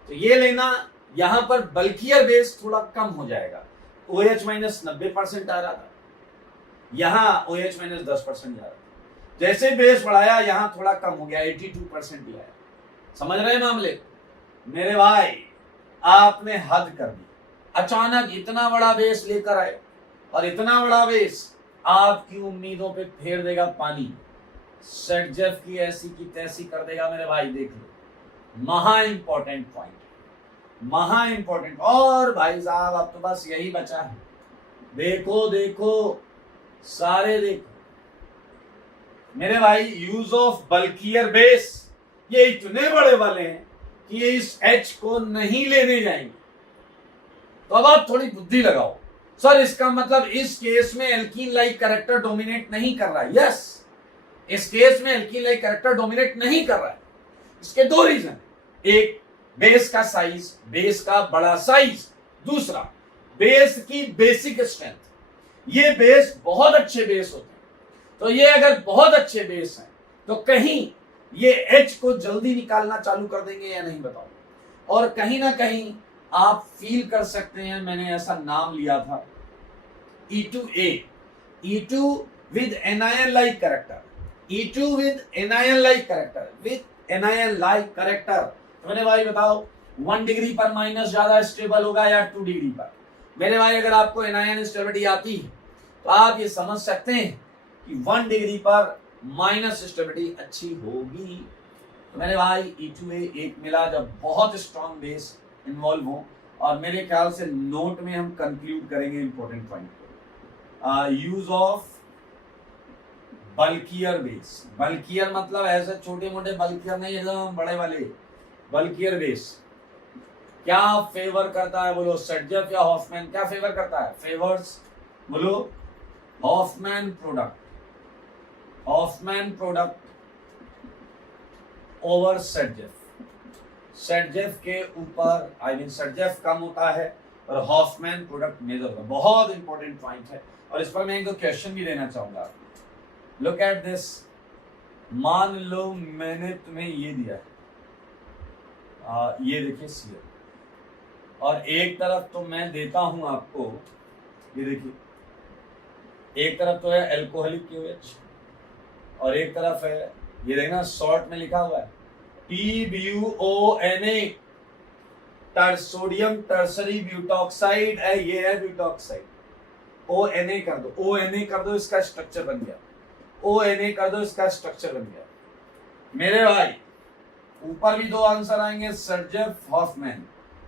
तो ये लेना, यहां पर बल्कियर बेस थोड़ा कम हो जाएगा। OH माइनस 90% आ रहा था, यहां OH माइनस 10% जा रहा था। जैसे बेस बढ़ाया यहां थोड़ा कम हो गया, 82% भी आया। समझ रहे हैं मामले? मेरे भाई आपने हद कर दी, अचानक इतना बड़ा बेस लेकर आए, और इतना बड़ा बेस आपकी उम्मीदों पे फेर देगा पानी, सेटजेफ की ऐसी की तैसी कर देगा। मेरे भाई देख लो, महा इंपॉर्टेंट पॉइंट, महा इंपॉर्टेंट। और भाई साहब अब तो बस यही बचा है, देखो सारे देखो मेरे भाई, यूज ऑफ बल्कियर बेस, ये इतने बड़े वाले हैं कि ये इस H को नहीं लेने जाएंगे। तो अब आप थोड़ी बुद्धि लगाओ, सर इसका मतलब इस केस में एल्कीन लाइक कैरेक्टर डोमिनेट नहीं कर रहा है। यस, इस केस में एल्कीन लाइक कैरेक्टर डोमिनेट नहीं कर रहा है। इसके 2 रीजन, एक बेस का साइज, बेस का बड़ा साइज, दूसरा बेस की बेसिक स्ट्रेंथ। ये बेस बहुत अच्छे बेस होते हैं, तो ये अगर बहुत अच्छे बेस हैं तो कहीं ये H को जल्दी निकालना चालू कर देंगे या नहीं बताओ। और कहीं ना कहीं आप फील कर सकते हैं, मैंने ऐसा नाम लिया था E2A, E2 with anion like character, E2 with anion like character, with anion like character। तो मैंने भाई बताओ 1 डिग्री पर माइनस ज्यादा स्टेबल होगा या 2 डिग्री पर? मेरे भाई अगर आपको एनायन स्टेबिलिटी आती है तो आप ये समझ सकते हैं कि 1 डिग्री पर माइनस स्टेबिलिटी अच्छी होगी। तो मैंने भाई E2A एक मिला जब बहुत स्ट्रॉन्ग बेस इन्वॉल्व हो, और मेरे ख्याल से नोट में हम कंक्लूड करेंगे इंपॉर्टेंट पॉइंट को। Use of bulkier base. Bulkier मतलब ऐसे छोटे मोटे बल्कियर नहीं, एकदम बड़े वाले बल्कियर बेस। क्या फेवर करता है बोलो, सर्जेफ या हॉफमैन? क्या फेवर करता है? फेवर्स बोलो Hofmann product. Hofmann product over Saytzeff. Saytzeff के ऊपर सर्जेफ कम होता है और हॉफमैन प्रोडक्ट मेजर होता है। बहुत इंपॉर्टेंट पॉइंट है, और इस पर मैं एक क्वेश्चन भी देना चाहूंगा। Look at this. मान लो मैंने तुम्हें ये दिया है, ये देखिए सीएल, और एक तरफ तो मैं देता हूं आपको, ये देखिए, एक तरफ तो है एल्कोहलिक क्यूएच और एक तरफ है, ये देखना शॉर्ट में लिखा हुआ है TBUONA, सोडियम टर्सरी ब्यूटॉक्साइड है, ये है ब्यूटॉक्साइड। ONA कर दो, ONA कर दो, इसका स्ट्रक्चर बन गया। ONA कर दो, इसका स्ट्रक्चर बन गया। मेरे भाई ऊपर भी दो आंसर आएंगे सर्जेफ हॉफमैन,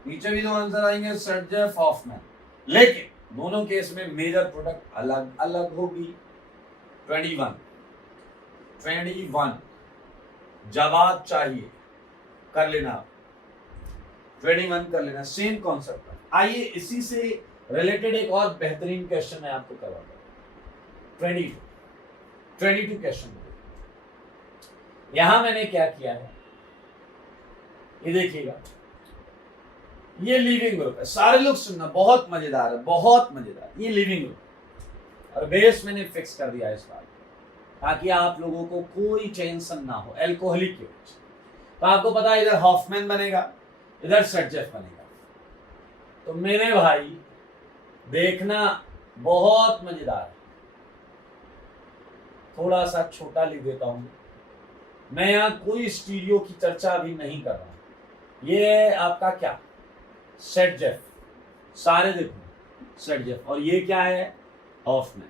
नीचे भी दो आंसर आएंगे सर्जेफ हॉफमैन, लेकिन दोनों केस में मेजर प्रोडक्ट अलग अलग होगी। 21 जवाब चाहिए, कर लेना, 21 कर लेना, सेम कॉन्सेप्ट है। आइए इसी से रिलेटेड एक और बेहतरीन क्वेश्चन मैं आपको करवाता हूं। 22 क्वेश्चन। यहां मैंने क्या किया है, ये देखिएगा, ये लिविंग ग्रुप है। सारे लोग सुनना, बहुत मजेदार है, बहुत मजेदार। ये लिविंग ग्रुप और बेस मैंने फिक्स कर दिया इस बार, ताकि आप लोगों को कोई टेंशन ना हो। एल्कोहलिक की वजह, तो आपको पता है इधर हॉफमैन बनेगा, इधर सर्जेफ बनेगा। तो मेरे भाई देखना, बहुत मजेदार है। थोड़ा सा छोटा लिख देता हूं मैं, यहां कोई स्टीरियो की चर्चा अभी नहीं कर रहा हूं। ये है आपका क्या, सर्जेफ, सारे देखो सर्जेफ, और ये क्या है, हॉफमैन।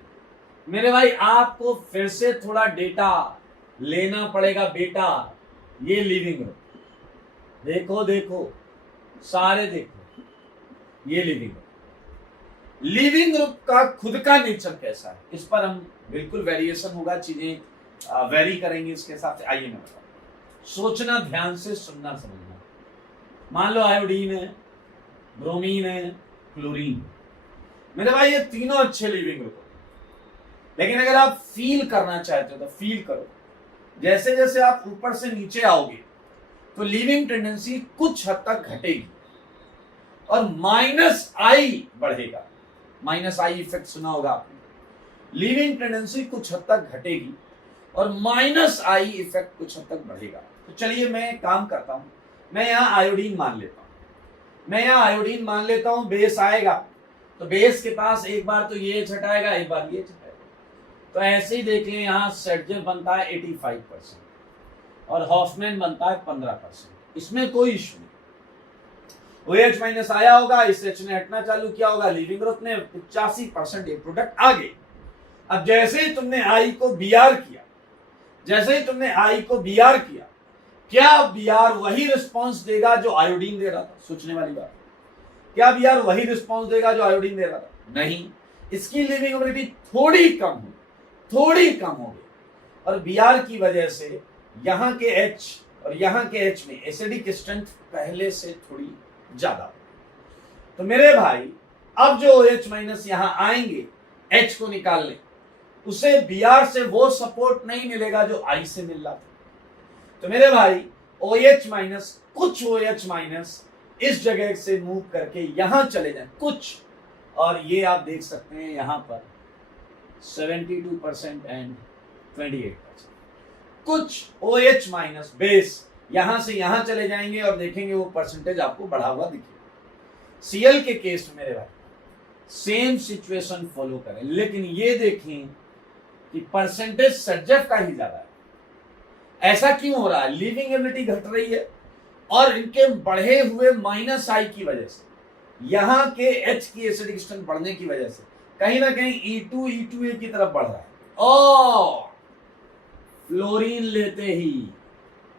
मेरे भाई आपको फिर से थोड़ा डेटा लेना पड़ेगा बेटा। ये लिविंग ग्रुप देखो, देखो सारे देखो, ये लिविंग ग्रुप। लिविंग ग्रुप का खुद का नेचर कैसा है, इस पर हम बिल्कुल वेरिएशन होगा, चीजें वेरी करेंगे इसके हिसाब से। आइए मैं बताऊं, सोचना, ध्यान से सुनना, समझना। मान लो आयोडीन है, ब्रोमीन है, क्लोरीन। मेरे भाई ये तीनों अच्छे लिविंग ग्रुप, लेकिन अगर आप फील करना चाहते हो तो फील करो। जैसे जैसे आप ऊपर से नीचे आओगे तो लिविंग टेंडेंसी कुछ हद तक घटेगी और -I बढ़ेगा। -I इफेक्ट सुना होगा आपने। लिविंग टेंडेंसी कुछ हद तक घटेगी और -I इफेक्ट कुछ हद तक बढ़ेगा। तो चलिए मैं एक काम करता हूं, मैं यहां आयोडीन मान लेता हूं। बेस आएगा तो बेस के पास एक बार तो ये हटाएगा, एक बार ये हटाएगा। तो ऐसे ही देख लें, यहां सर्जेफ बनता है 85% और हॉफमैन बनता है 15%। इसमें कोई इश्यू नहीं। OH- आया होगा, इस H ने हटना चालू किया होगा, लिविंग ग्रुप ने 85% ये प्रोडक्ट आ गए। अब जैसे ही तुमने I को BR किया, क्या BR वही रिस्पॉन्स देगा जो आयोडीन दे रहा था? सोचने वाली बात। क्या BR वही रिस्पॉन्स देगा जो आयोडीन दे रहा था? नहीं। इसकी लिविंगेबिलिटी थोड़ी कम होगी और BR की वजह से यहाँ के H और यहाँ के H में एसिडिक स्ट्रेंथ पहले से थोड़ी ज्यादा होगी। तो मेरे भाई अब जो OH- यहाँ आएंगे, H को निकाल लें, उसे BR से वो सपोर्ट नहीं मिलेगा जो I से मिल रहा था। तो मेरे भाई कुछ OH- इस जगह से मूव करके यहां चले जाए कुछ, और ये आप देख सकते हैं यहां पर 72% एंड 28%। कुछ OH- बेस यहां से यहां चले जाएंगे और देखेंगे वो परसेंटेज आपको बढ़ा हुआ दिखेगा। Cl के केस में मेरे भाई सेम सिचुएशन फॉलो करें, लेकिन ये देखें कि परसेंटेज सर्जेफ का ही ज्यादा है। ऐसा क्यों हो रहा है? लिविंगेबिलिटी घट रही है और इनके बढ़े हुए -I की वजह से, यहां के H की एसिडिक स्ट्रेंथ बढ़ने की वजह से कहीं ना कहीं E2A की तरफ बढ़ रहा है। और फ्लोरीन लेते ही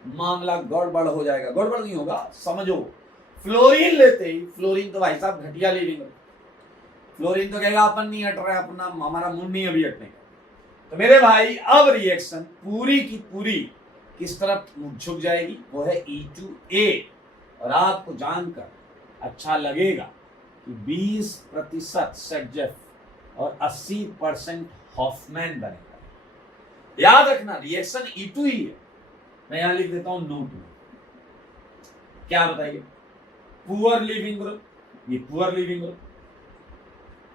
मामला गड़बड़ हो जाएगा। गड़बड़ नहीं होगा, समझो। फ्लोरीन लेते ही, फ्लोरीन तो भाई साहब घटिया लीविंग ग्रुप, फ्लोरीन तो कहेगा अपन नहीं हट रहा है, अपना हमारा मूड नहीं अभी हटने का। तो मेरे भाई अब रिएक्शन पूरी की पूरी किस तरफ झुक जाएगी, वो है E2A। और आपको जानकर अच्छा लगेगा कि 20% सेटजेफ और 80% हॉफमैन बनेगा। याद रखना रिएक्शन E2 ही है। मैं यहां लिख देता हूं नोट में। क्या बताइए, पुअर लिविंग ग्रुप, ये poor leaving group,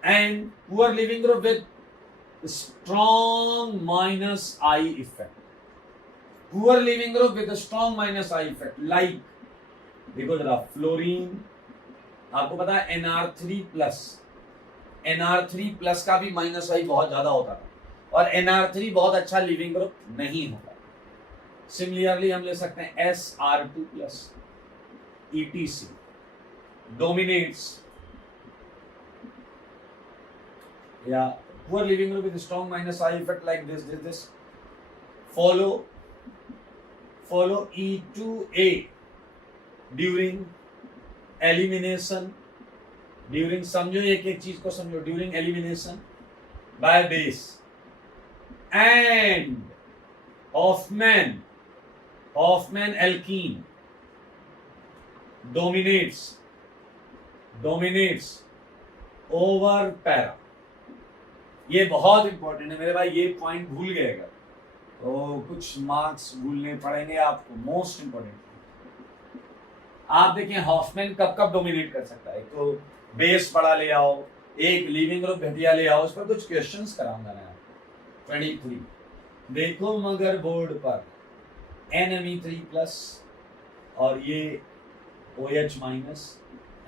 and poor leaving group with strong minus I effect. Poor living group with a strong minus I effect, like देखो जरा फ्लोरीन, आपको पता है NR3+ का भी माइनस आई बहुत ज्यादा होता था, और NR3 बहुत अच्छा लिविंग ग्रुप नहीं होता। सिमिलरली हम ले सकते हैं SR2+, ETC dominates या poor living group with strong minus I effect like this. Follow E2A during elimination, during समझो एक एक चीज को समझो, during elimination by base and Hoffman alkene dominates over para। ये बहुत इंपॉर्टेंट है मेरे भाई, ये पॉइंट भूल गए अगर तो कुछ मार्क्स भूलने पड़ेंगे आपको। मोस्ट इंपॉर्टेंट आप देखें हॉफमैन कब कब डोमिनेट कर सकता है। तो बेस बड़ा ले आओ, एक लिविंग ग्रुप घटिया ले आओ, उस पर कुछ क्वेश्चंस कराऊंगा मैं आपको। 23 देखो मगर बोर्ड पर NMe3+ और ये OH-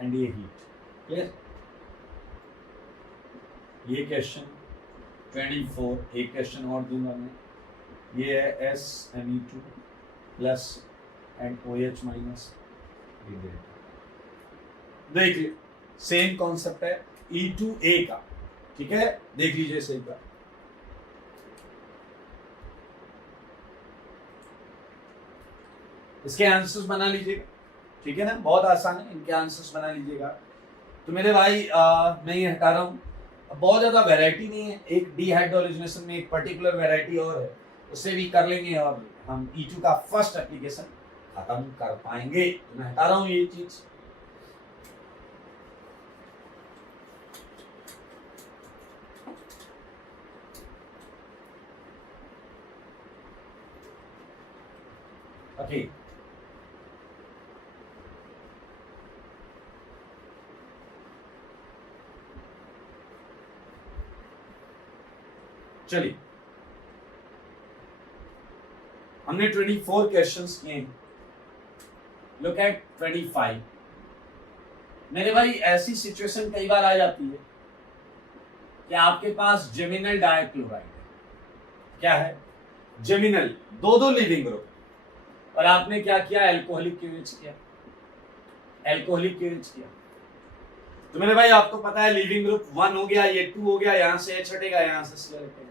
एंड ये हीट। क्लियर? ये क्वेश्चन 24, एक क्वेश्चन और दूंगा मैं, ये है SMe2+ एंड OH-। देख लीजिए सेम कॉन्सेप्ट है E2A का, ठीक है, देख लीजिए सही का। इसके आंसर्स बना लीजिएगा, ठीक है ना, बहुत आसान है, इनके आंसर्स बना लीजिएगा। तो मेरे भाई मैं ये हटा रहा हूँ, बहुत ज्यादा वैरायटी नहीं है, एक डिहाइड्रोजनेशन में एक पर्टिकुलर वैरायटी और है, उससे भी कर लेंगे और हम E2 का फर्स्ट एप्लीकेशन खत्म कर पाएंगे। तो मैं हटा रहा हूँ ये चीज। ओके चलिए, हमने 24 क्वेश्चंस किए। Look at 25। मेरे भाई ऐसी सिचुएशन कई बार आ जाती है कि आपके पास जेमिनल डाइक्लोराइड है। क्या है? जेमिनल, दो लिविंग ग्रुप, और आपने क्या किया, एल्कोहलिक क्यूएच किया, एल्कोहलिक क्यूएच किया। तो मेरे भाई आपको पता है लिविंग ग्रुप 1 हो गया, ये 2 हो गया, यहां से H हटेगा, यहां से Cl हटेगा।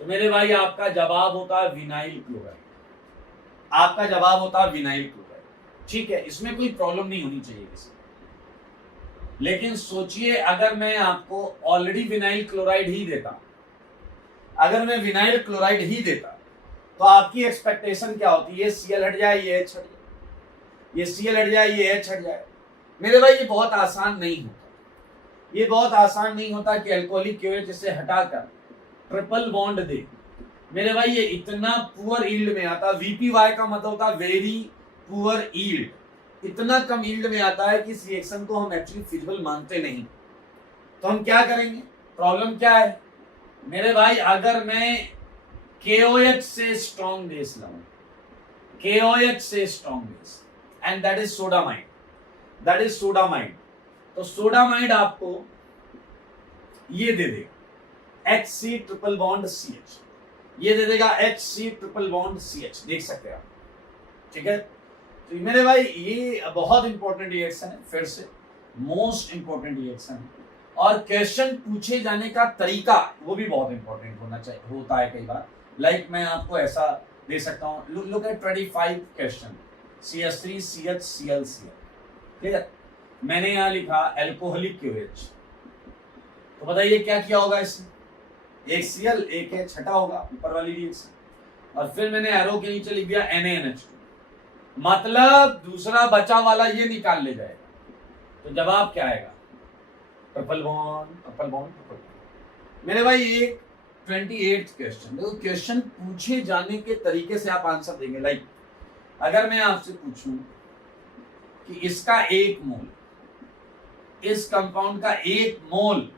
तो मेरे भाई आपका जवाब होता है विनाइल क्लोराइड, आपका जवाब होता है विनाइल क्लोराइड। ठीक है, इसमें कोई प्रॉब्लम नहीं होनी चाहिए किसी। लेकिन सोचिए अगर मैं आपको ऑलरेडी विनाइल क्लोराइड ही देता, अगर मैं विनाइल क्लोराइड ही देता तो आपकी एक्सपेक्टेशन क्या होती है? ये Cl हट जाए, ये H हट जाए, ये Cl हट जाए, ये H हट जाए। मेरे भाई ये बहुत आसान नहीं होता, ये बहुत आसान नहीं होता कि अल्कोहलिक क्यूएच से हटाकर ट्रिपल बॉन्ड दे। मेरे भाई ये इतना पुअर यील्ड में आता, VPY का मतलब होता है वेरी पुअर यील्ड, इतना कम यील्ड में आता है कि इस रिएक्शन को हम एक्चुअली फिजिबल मानते नहीं। तो हम क्या करेंगे? प्रॉब्लम क्या है मेरे भाई, अगर मैं KOH से स्ट्रॉन्ग बेस लाऊं, KOH से strong base, and that is sodamide, that is sodamide. तो सोडामाइड आपको ये दे देगा HC ट्रिपल बॉन्ड CH, ये दे देगा HC ट्रिपल बॉन्ड CH, देख सकते हैं आप। ठीक है, तो मेरे भाई ये बहुत इंपॉर्टेंट रिएक्शन है, फिर से मोस्ट इंपॉर्टेंट रिएक्शन है। और क्वेश्चन पूछे जाने का तरीका वो भी बहुत इंपॉर्टेंट होता है कई बार। लाइक मैं आपको ऐसा दे सकता हूँ, look at 25 question, CH3 CH Cl Cl, ठीक है। मैंने यहाँ लिखा एल्कोहलिक QH, तो बताइए क्या किया होगा इसमें, एक Cl एक है, छठा होगा ऊपर वाली रिएक्शन, और फिर मैंने एरो के नीचे लिख दिया NaNH2, मतलब दूसरा बचा वाला ये निकाल ले जाएगा, तो जवाब क्या आएगा, triple bond triple bond triple bond. मेरे भाई एक 28 क्वेश्चन, देखो क्वेश्चन पूछे जाने के तरीके से आप आंसर देंगे। लाइक अगर मैं आपसे पूछूं कि इसका एक मोल, इस कंपाउंड का एक मोल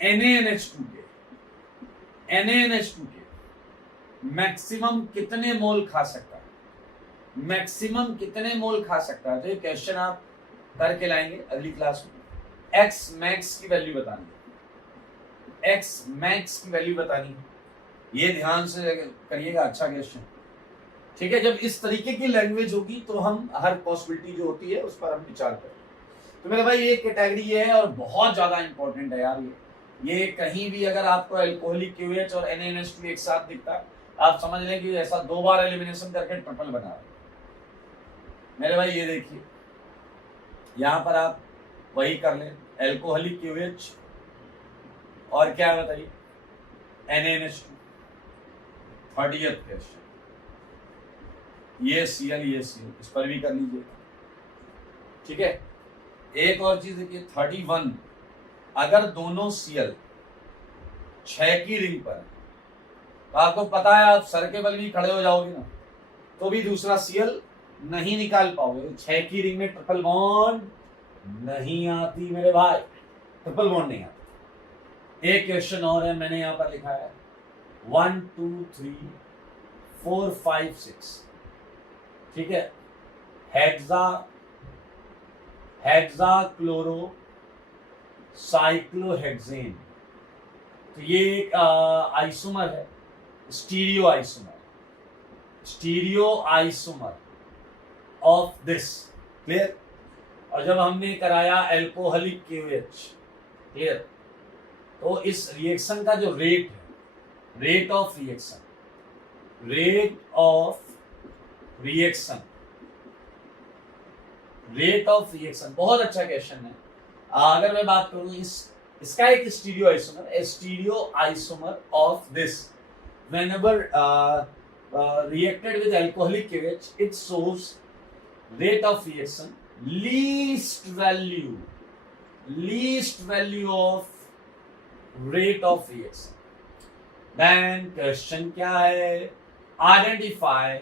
NaNH2 के मैक्सिमम कितने मोल खा सकता है, मैक्सिमम कितने मोल खा सकता है, तो ये क्वेश्चन आप करके लाएंगे अगली क्लास में। एक्स मैक्स की वैल्यू बतानी है, एक्स मैक्स की वैल्यू बतानी है, ये ध्यान से करिएगा, अच्छा क्वेश्चन, ठीक है। जब इस तरीके की लैंग्वेज होगी तो हम हर पॉसिबिलिटी जो होती है उस पर हम विचार करें। तो मेरे भाई ये कैटेगरी ये है और बहुत ज्यादा इंपॉर्टेंट है यार। ये कहीं भी अगर आपको एल्कोहलिक QH और NaNH2 एक साथ दिखता है, आप समझ लें कि ऐसा 2 बार एलिमिनेशन करके ट्रिपल बना रहे। मेरे भाई ये देखिए, यहाँ पर आप वही कर लें, एल्कोहलिक QH और क्या बताइए NaNH2, 30th क्वेश्चन, ये Cl ये Cl, इस पर भी कर लीजिए, ठीक है। एक और चीज देखिए 31, अगर दोनों Cl 6 की रिंग पर, तो आपको पता है आप सर के बल भी खड़े हो जाओगे ना, तो भी दूसरा Cl नहीं निकाल पाओगे। 6 की रिंग में ट्रिपल बॉन्ड नहीं आती मेरे भाई, ट्रिपल बॉन्ड नहीं आती। एक क्वेश्चन और है, मैंने यहां पर लिखा है 1 2 3 4 5 6, ठीक है। हेक्सा क्लोरो साइक्लोहेक्सेन, तो ये एक आइसोमर है, stereo isomer of this, clear. और जब हमने कराया एल्कोहलिक QH, क्लियर, तो इस रिएक्शन का जो रेट है, रेट ऑफ रिएक्शन बहुत अच्छा क्वेश्चन है। अगर मैं बात करूं इसका एक stereo isomer of this, whenever reacted with alcoholic QH, it shows rate of reaction least value of rate of reaction. Then question क्या है, identify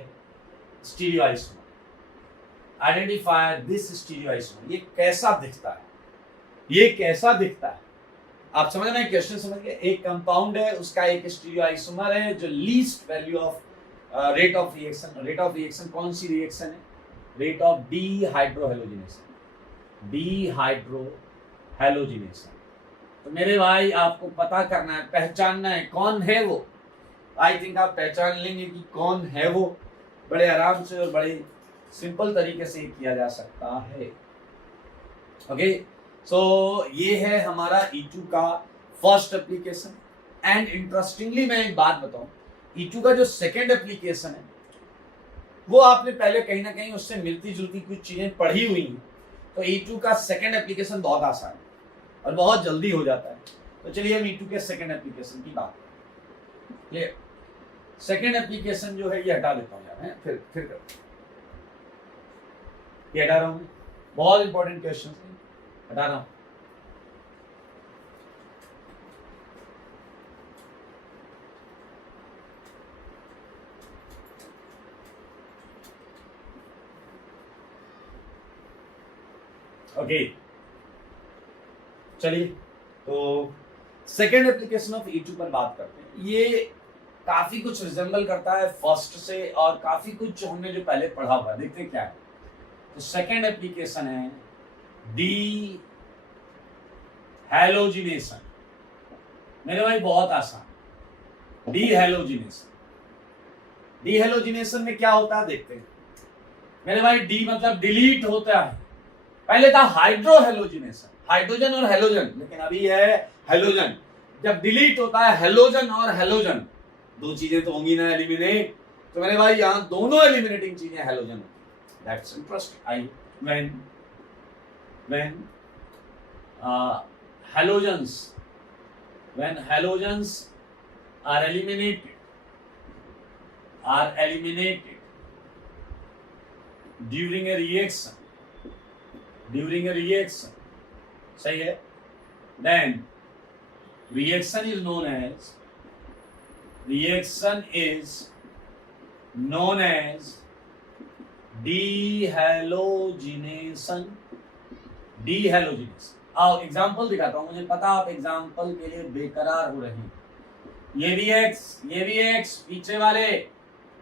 stereoisomer, identify this stereoisomer, ये कैसा दिखता है, ये कैसा दिखता है, आप समझ रहे हैं क्वेश्चन समझ गए। एक कंपाउंड है, उसका एक स्टीरियोआइसोमर है जो least value of rate of reaction, rate of reaction कौन सी रिएक्शन है, रेट ऑफ डीहाइड्रोहेलोजिनेशन। तो मेरे भाई आपको पता करना है, पहचानना है कौन है वो। आई थिंक आप पहचान लेंगे कि कौन है वो, बड़े आराम से और बड़े सिंपल तरीके से किया जा सकता है। ओके, सो ये है हमारा E2 का फर्स्ट एप्लीकेशन। एंड इंटरेस्टिंगली मैं एक बात बताऊं, E2 का जो सेकेंड एप्लीकेशन है वो आपने पहले कहीं ना कहीं उससे मिलती जुलती कुछ चीजें पढ़ी हुई हैं। तो E2 का सेकेंड एप्लीकेशन बहुत आसान है और बहुत जल्दी हो जाता है। तो चलिए हम E2 के सेकेंड एप्लीकेशन की बात करें। ये सेकेंड एप्लीकेशन जो है ये हटा देता हूँ यार, फिर ये हटा रहा हूँ, बहुत इंपॉर्टेंट क्वेश्चन हटा रहा हूँ। ओके, चलिए तो सेकेंड एप्लीकेशन ऑफ E2 पर बात करते हैं। ये काफी कुछ रिजेंबल करता है फर्स्ट से और काफी कुछ हमने जो पहले पढ़ा हुआ है। देखते हैं क्या है। तो सेकेंड एप्लीकेशन है डी हैलोजिनेशन। मेरे भाई बहुत आसान, डी हैलोजिनेशन में क्या होता है देखते हैं। मेरे भाई डी मतलब डिलीट होता है, पहले था हाइड्रोहेलोजिनेशन। हाइड्रोजन और हेलोजन, लेकिन अभी है हेलोजन। जब डिलीट होता है हेलोजन और हेलोजन, दो चीजें तो होंगी ना एलिमिनेट, तो मेरे भाई यहां दोनों एलिमिनेटिंग चीजें हेलोजन होती। That's interesting. I when halogens when halogens are eliminated during a reaction, सही है, then reaction is known as dehalogenation। आओ एग्जाम्पल दिखाता हूं, मुझे पता आप एग्जाम्पल के लिए बेकरार हो रहे हैं। ये भी एक्स, पीछे वाले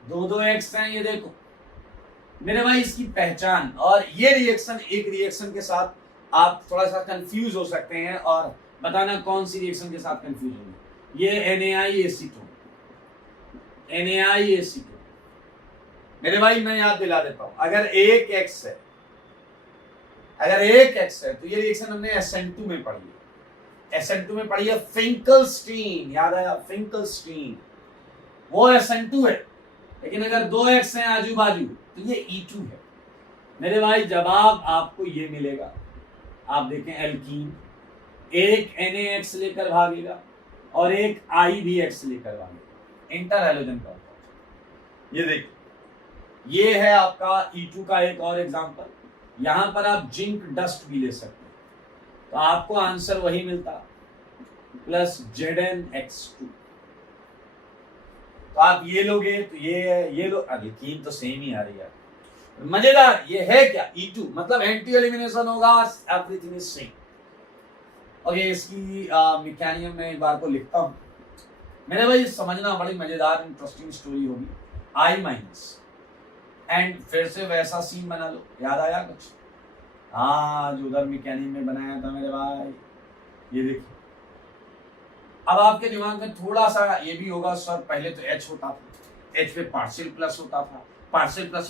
दो एक्स हैं, ये देखो मेरे भाई इसकी पहचान। और ये रिएक्शन, एक रिएक्शन के साथ आप थोड़ा सा कंफ्यूज हो सकते हैं, और बताना कौन सी रिएक्शन के साथ कंफ्यूज होंगे। ये NaI एसीटोन। मेरे भाई मैं याद दिला देता हूं, अगर एक एक्स है तो ये रिएक्शन हमने SN2 में पढ़ी है। SN2 में पढ़ी है फिंकलस्टीन, याद आया फिंकलस्टीन, वो SN2 है। लेकिन अगर दो एक्स हैं आजू बाजू तो ये E2 है। मेरे भाई जवाब आपको ये मिलेगा, आप देखें एल्कीन, एक NaX लेकर भागेगा और एक I भी X लेकर भागेगा, इंटर हेलोजन का। ये देखिए, ये है आपका E2 का एक और एग्जांपल। यहां पर आप जिंक डस्ट भी ले सकते हैं, तो आपको आंसर वही मिलता प्लस ZnX2। तो आप ये लोगे तो ये लो, अल्कीन तो सेम ही आ रही है। मजेदार ये है क्या, E2 मतलब एंटी एलिमिनेशन होगा, एवरीथिंग इज सेम। और ये इसकी मैकेनिज्म में एक बार को लिखता हूं, मेरे भाई समझना, बड़ी मजेदार इंटरेस्टिंग स्टोरी होगी। I- एंड फिर से वैसा सीन बना लो, याद आया कुछ? हाँ, जो उधर मैकेनिज्म में बनाया था मेरे भाई, ये देखिए। अब आपके दिमाग में थोड़ा सा ये भी होगा, सर पहले तो H होता था, H पे पार्शियल प्लस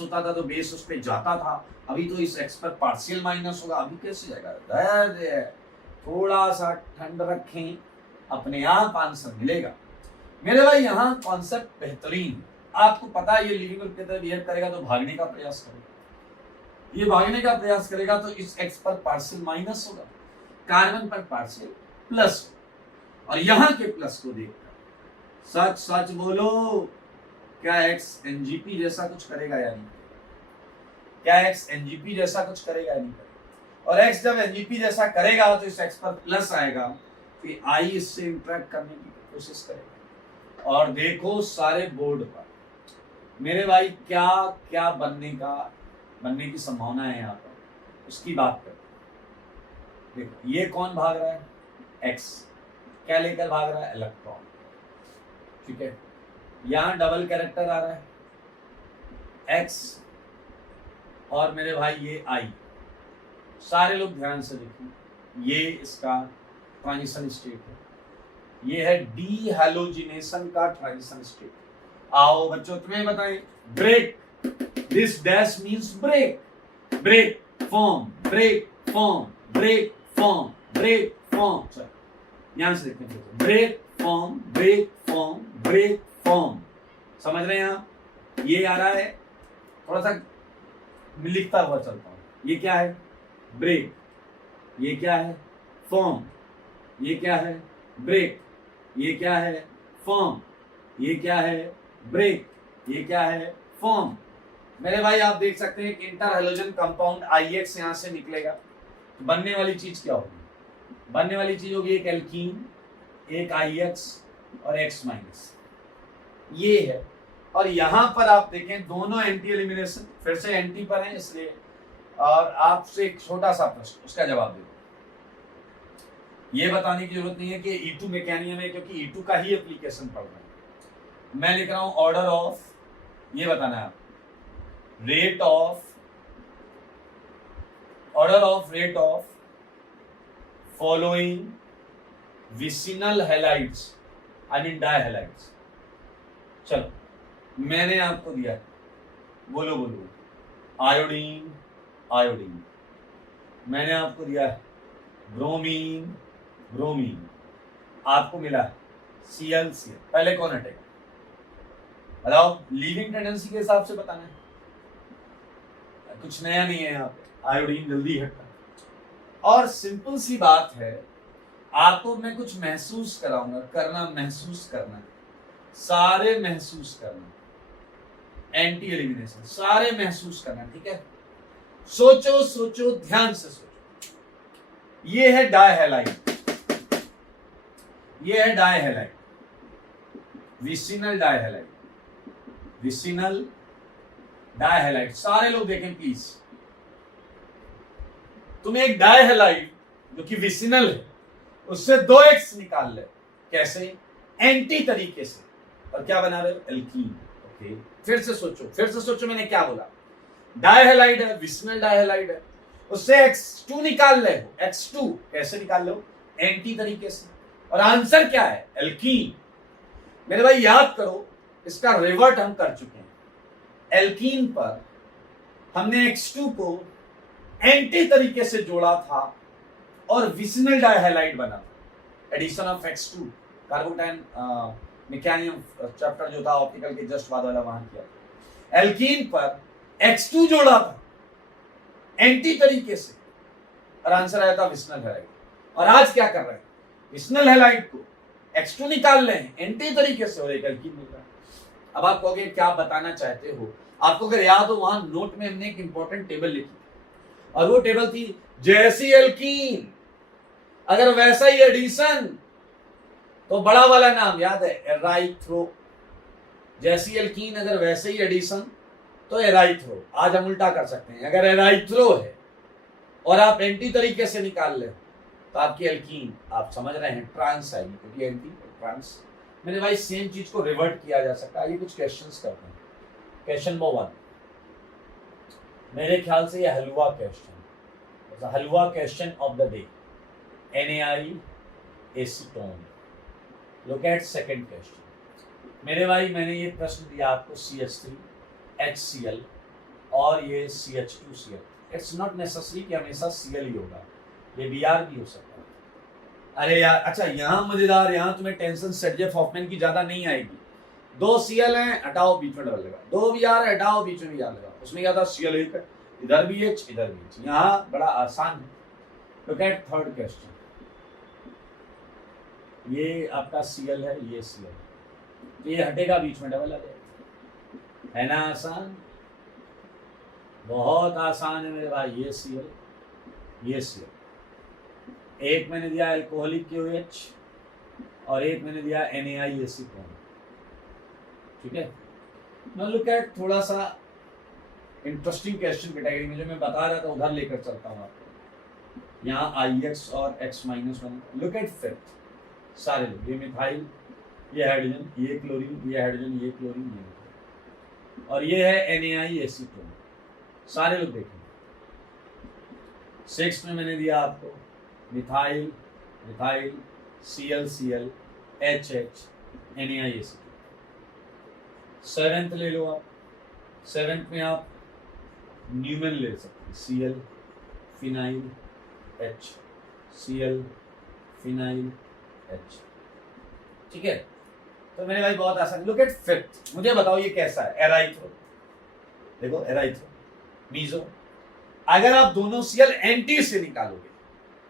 होता था तो बेस उस पे जाता था, अभी तो इस X पर पार्शियल माइनस होगा, अभी कैसे जाएगा? दर्द है, थोड़ा सा ठंड रखें, अपने आप आंसर मिलेगा। मेरे भाई यहाँ कॉन्सेप्ट बेहतरीन, आपको पता है ये लिविंग की तरह बिहेव करेगा तो भागने का प्रयास करेगा, ये भागने का प्रयास करेगा तो इस X पर पार्शियल माइनस होगा, कार्बन पर पार्शियल प्लस, और यहाँ के प्लस को देखकर सच बोलो, क्या X NGP जैसा कुछ करेगा या नहीं? क्या X NGP जैसा कुछ करेगा या नहीं? और X जब NGP जैसा करेगा तो इस X पर प्लस आएगा, फिर I इससे इंटरेक्ट करने की कोशिश करेगा। और देखो सारे बोर्ड पर मेरे भाई क्या क्या बनने की संभावना है यहाँ पर, उसकी बात करते। देखो ये कौन भाग रहा है? X क्या लेकर भाग रहा है? इलेक्ट्रॉन, ठीक है। यहाँ डबल कैरेक्टर आ रहा है X, और मेरे भाई ये I। सारे लोग ध्यान से देखिए, ये इसका ट्रांजिशन स्टेट है, ये है डीहैलोजिनेशन का ट्रांजिशन स्टेट। आओ बच्चों तुम्हें बताएं, break, this dash means break, break form, break form, break form, break form. चलो यहां से देखते हैं, break form, break form, break form, समझ रहे हैं आप? ये आ रहा है, थोड़ा सा लिखता हुआ चलता हूं। ये क्या है? ब्रेक। ये क्या है? फॉर्म। ये क्या है? ब्रेक। ये क्या है? फॉर्म। ये क्या है? ब्रेक। ये क्या है? फॉर्म। मेरे भाई आप देख सकते हैं कि इंटर हेलोजन कंपाउंड IX यहां से निकलेगा, तो बनने वाली चीज क्या होगी? बनने वाली चीज होगी एक एल्कीन, एक IX और X-, ये है। और यहां पर आप देखें दोनों एंटी एलिमिनेशन, फिर से एंटी पर है इसलिए, और आपसे एक छोटा सा प्रश्न, उसका जवाब दे दो। ये बताने की जरूरत नहीं है कि E2 मैकेनिज्म है, क्योंकि E2 का ही एप्लीकेशन पढ़ रहे हैं। मैं लिख रहा हूं ऑर्डर ऑफ, ये बताना है rate of following vicinal halides, I mean dihalides. चलो मैंने आपको दिया, बोलो आयोडीन, मैंने आपको दिया ब्रोमीन ब्रोमीन, आपको मिला ClCl। पहले कौन हटेगा बताओ, लीविंग टेंडेंसी के हिसाब से बताना है, कुछ नया नहीं है यहाँ पे, आयोडीन जल्दी हटता है। और सिंपल सी बात है, आपको मैं कुछ महसूस कराऊंगा, करना महसूस करना, सारे महसूस करना, एंटी एलिमिनेशन सारे महसूस करना, ठीक है। सोचो सोचो, ध्यान से सोचो। ये है डायहैलाइड, ये है डायहैलाइड, विसिनल डायहैलाइड, विसिनल डायहैलाइड। सारे लोग देखें प्लीज, तुम्हें एक डायहैलाइड जो कि विसिनल है उससे 2x निकाल ले। कैसे? एंटी तरीके से। और क्या बना रहे हो? एल्कीन। ओके, फिर से सोचो, फिर से सोचो, मैंने क्या बोला? डायहैलाइड है, विसिनल डायहैलाइड है, उससे X2 निकाल ले। X2 कैसे निकाल लो? एंटी तरीके से। और आंसर क्या है? एल्कीन। मेरे भाई याद करो, इसका रिवर्ट हम कर चुके हैं। एल्कीन पर हमने X2 को एंटी तरीके से जोड़ा था और विसिनल डायहैलाइड बना, एडिशन ऑफ X2, कार्बोटाइन मैकेनिज्म चैप्टर जो था ऑप्टिकल के जस्ट बाद वाला, वहां किया। एल्कीन पर X2 जोड़ा था एंटी तरीके से और आंसर आया था विसिनल हैलाइड। और आज क्या कर रहे हैं? विसिनल हैलाइड को X2 निकाल रहे हैं एंटी तरीके से और एक एल्कीन मिल रहा है। अब आप कहोगे क्या बताना चाहते हो? आपको अगर याद हो, वहां नोट में हमने एक इंपॉर्टेंट टेबल लिखी थी और वो टेबल थी जैसी एल्कीन अगर वैसा ही एडिशन, तो बड़ा वाला नाम याद है, एराइथ्रो। जैसी एल्कीन अगर वैसे ही एडिशन तो एराइथ्रो। आज हम उल्टा कर सकते हैं, अगर एराइथ्रो है और आप एंटी तरीके से निकाल ले तो आपकी एल्कीन, आप समझ रहे हैं, ट्रांस आएगी, क्योंकि एंटी ट्रांस। मेरे भाई सेम चीज को रिवर्ट किया जा सकता है। ये कुछ क्वेश्चंस करते हैं। क्वेश्चन नंबर 1, मेरे ख्याल से ये हलवा क्वेश्चन, हलवा question of the day, NaI acetone. Look at second question. मेरे भाई मैंने ये प्रश्न दिया आपको CH3 HCl और ये CH2Cl। इट्स नॉट नेसेसरी कि हमेशा Cl ही होगा, ये Br भी हो सकता है। अरे यार, अच्छा यहाँ मजेदार, यहाँ तुम्हें टेंशन सेटजेफ हॉफमैन की ज्यादा नहीं आएगी। 2 Cl हैं, हटाओ बीच में डबल लगा, 2 Br हटाओ बीच में Br लगा, उसमें क्या था? Cl एक है, इधर भी H इधर भी H। यहाँ बड़ा आसान है। Look at third question. ये आपका Cl है, ये Cl, तो ये हटेगा बीच में डबल आ जाएगा, है ना आसान? बहुत आसान है मेरे भाई। ये Cl, ये Cl, एक मैंने दिया अल्कोहलिक QH और एक मैंने दिया NaI एसीटोन, ठीक है। नाउ लुक एट थोड़ा सा इंटरेस्टिंग क्वेश्चन कैटेगरी में जो मैं बता रहा था उधर लेकर चलता हूँ आपको। यहाँ IX और X-1। लुक एट फिफ्थ, सारे लोग, ये मिथाइल, ये हाइड्रोजन, ये क्लोरीन, ये हाइड्रोजन, ये क्लोरीन, ये मिथाइल, और ये है NaI एसीटोन। सारे लोग देखें। सिक्स में मैंने दिया आपको methyl, methyl, ClCl, HH, NaI acetone. Seventh ले लो आप, सेवेंथ में आप न्यूमन ले सकते हैं, Cl, phenyl, H, Cl, phenyl, H, ठीक है। तो मेरे भाई बहुत आसान। लुक एट फिफ्थ, मुझे बताओ ये कैसा है? एराइथ्रो। देखो एराइथ्रो, मीजो। अगर आप दोनों Cl एंटी से निकालोगे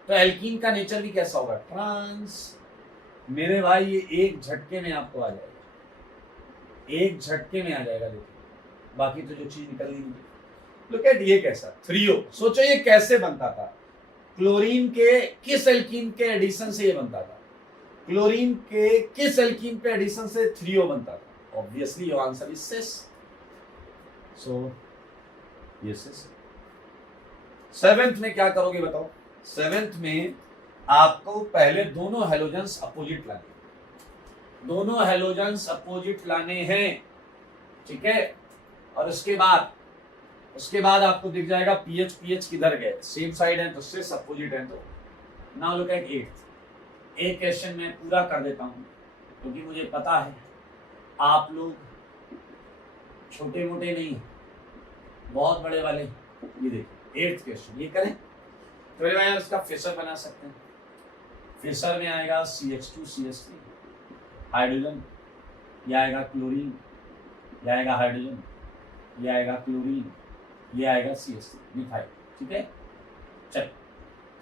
तो एल्कीन का नेचर भी कैसा होगा? ट्रांस। मेरे भाई ये एक झटके में आपको आ जाएगा, एक झटके में आ जाएगा। देखिए बाकी तो जो चीज निकलनी नहीं। लुक एट ये कैसा? थ्रियो। सोचो ये कैसे बनता था? क्लोरीन के किस एल्कीन के एडिशन से ये बनता था? क्लोरीन के किस एल्कीन पे एडिशन से थ्रियो बनता था? Obviously your answer is cis. So ये सिस। सेवेंथ में क्या करोगे बताओ? सेवेंथ में आपको पहले दोनों हेलोजेंस अपोजिट लाने, दोनों हेलोजेंस अपोजिट लाने हैं, ठीक है। और उसके बाद आपको दिख जाएगा पीएच किधर गए, सेम साइड है तो सिस, अपोजिट है तो। Now look at eighth. एक क्वेश्चन मैं पूरा कर देता हूं क्योंकि मुझे पता है आप लोग छोटे मोटे नहीं, बहुत बड़े वाले। ये देखिए एट्थ क्वेश्चन, ये करें। तो मेरे भाई इसका फेसर बना सकते हैं। फेसर में आएगा CH2CH3 हाइड्रोजन, ये आएगा क्लोरीन, ये आएगा हाइड्रोजन, ये आएगा क्लोरीन, ये आएगा CH3 मिथाइल। ठीक है, चल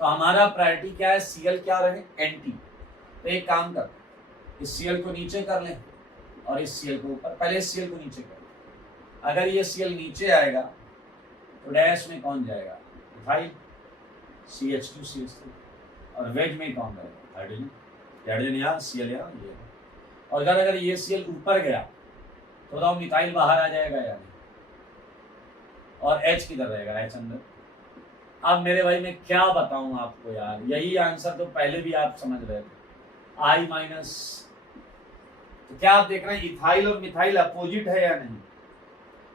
तो हमारा प्रायोरिटी क्या है, Cl क्या रहे, Nt। तो एक काम कर, इस Cl को नीचे कर लें और इस Cl को ऊपर। पहले इस Cl को नीचे कर, अगर ये Cl नीचे आएगा तो डैश में कौन जाएगा, मिथाइल CH2CH3, और वेज में कौन रहेगा, हाइड्रोजन। हाइड्रोजन यहाँ, Cl यहाँ, ये। और अगर ये Cl ऊपर गया तो बताओ मिथाइल बाहर आ जाएगा या नहीं, और H किधर रहेगा, H अंदर। अब मेरे भाई मैं क्या बताऊं आपको यार, यही आंसर तो पहले भी आप समझ रहे थे, I-। तो क्या आप देख रहे हैं इथाइल और मिथाइल अपोजिट है या नहीं।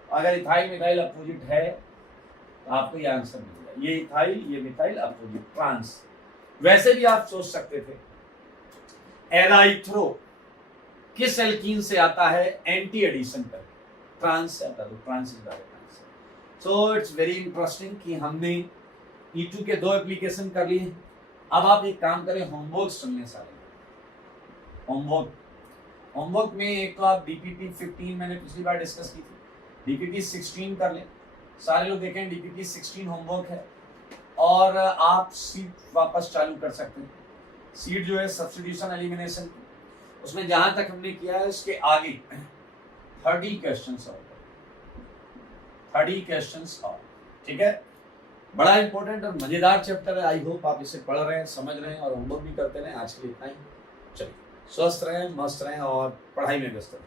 अगर इथाइल मिथाइल अपोजिट है तो आपको ये आंसर मिल जाए, ये इथाइल ये मिथाइल अपोजिट, ट्रांस। वैसे भी आप सोच सकते थे एराइथ्रो किस एल्कीन से आता है, एंटी एडिशन कर, ट्रांस से आता है, trans is direct answer. So it's very interesting कि हमने E2 के 2 एप्लीकेशन कर लिए। अब आप एक काम करें, होमवर्क सुनने सारे। होमवर्क में एक तो आप DPP 15 मैंने पिछली बार डिस्कस की थी, DPP 16 कर लें। सारे लोग देखें DPP 16 होमवर्क है, और आप सीट वापस चालू कर सकते हैं। सीट जो है सब्स्टिट्यूशन एलिमिनेशन की, उसमें जहां तक हमने किया है उसके आगे 30 क्वेश्चंस और 30 क्वेश्चंस और। ठीक है, बड़ा इंपॉर्टेंट और मजेदार चैप्टर है। आई होप आप इसे पढ़ रहे हैं, समझ रहे हैं और होमवर्क भी करते रहें। आज के लिए इतना ही, चलिए स्वस्थ रहें, मस्त रहें और पढ़ाई में व्यस्त रहें।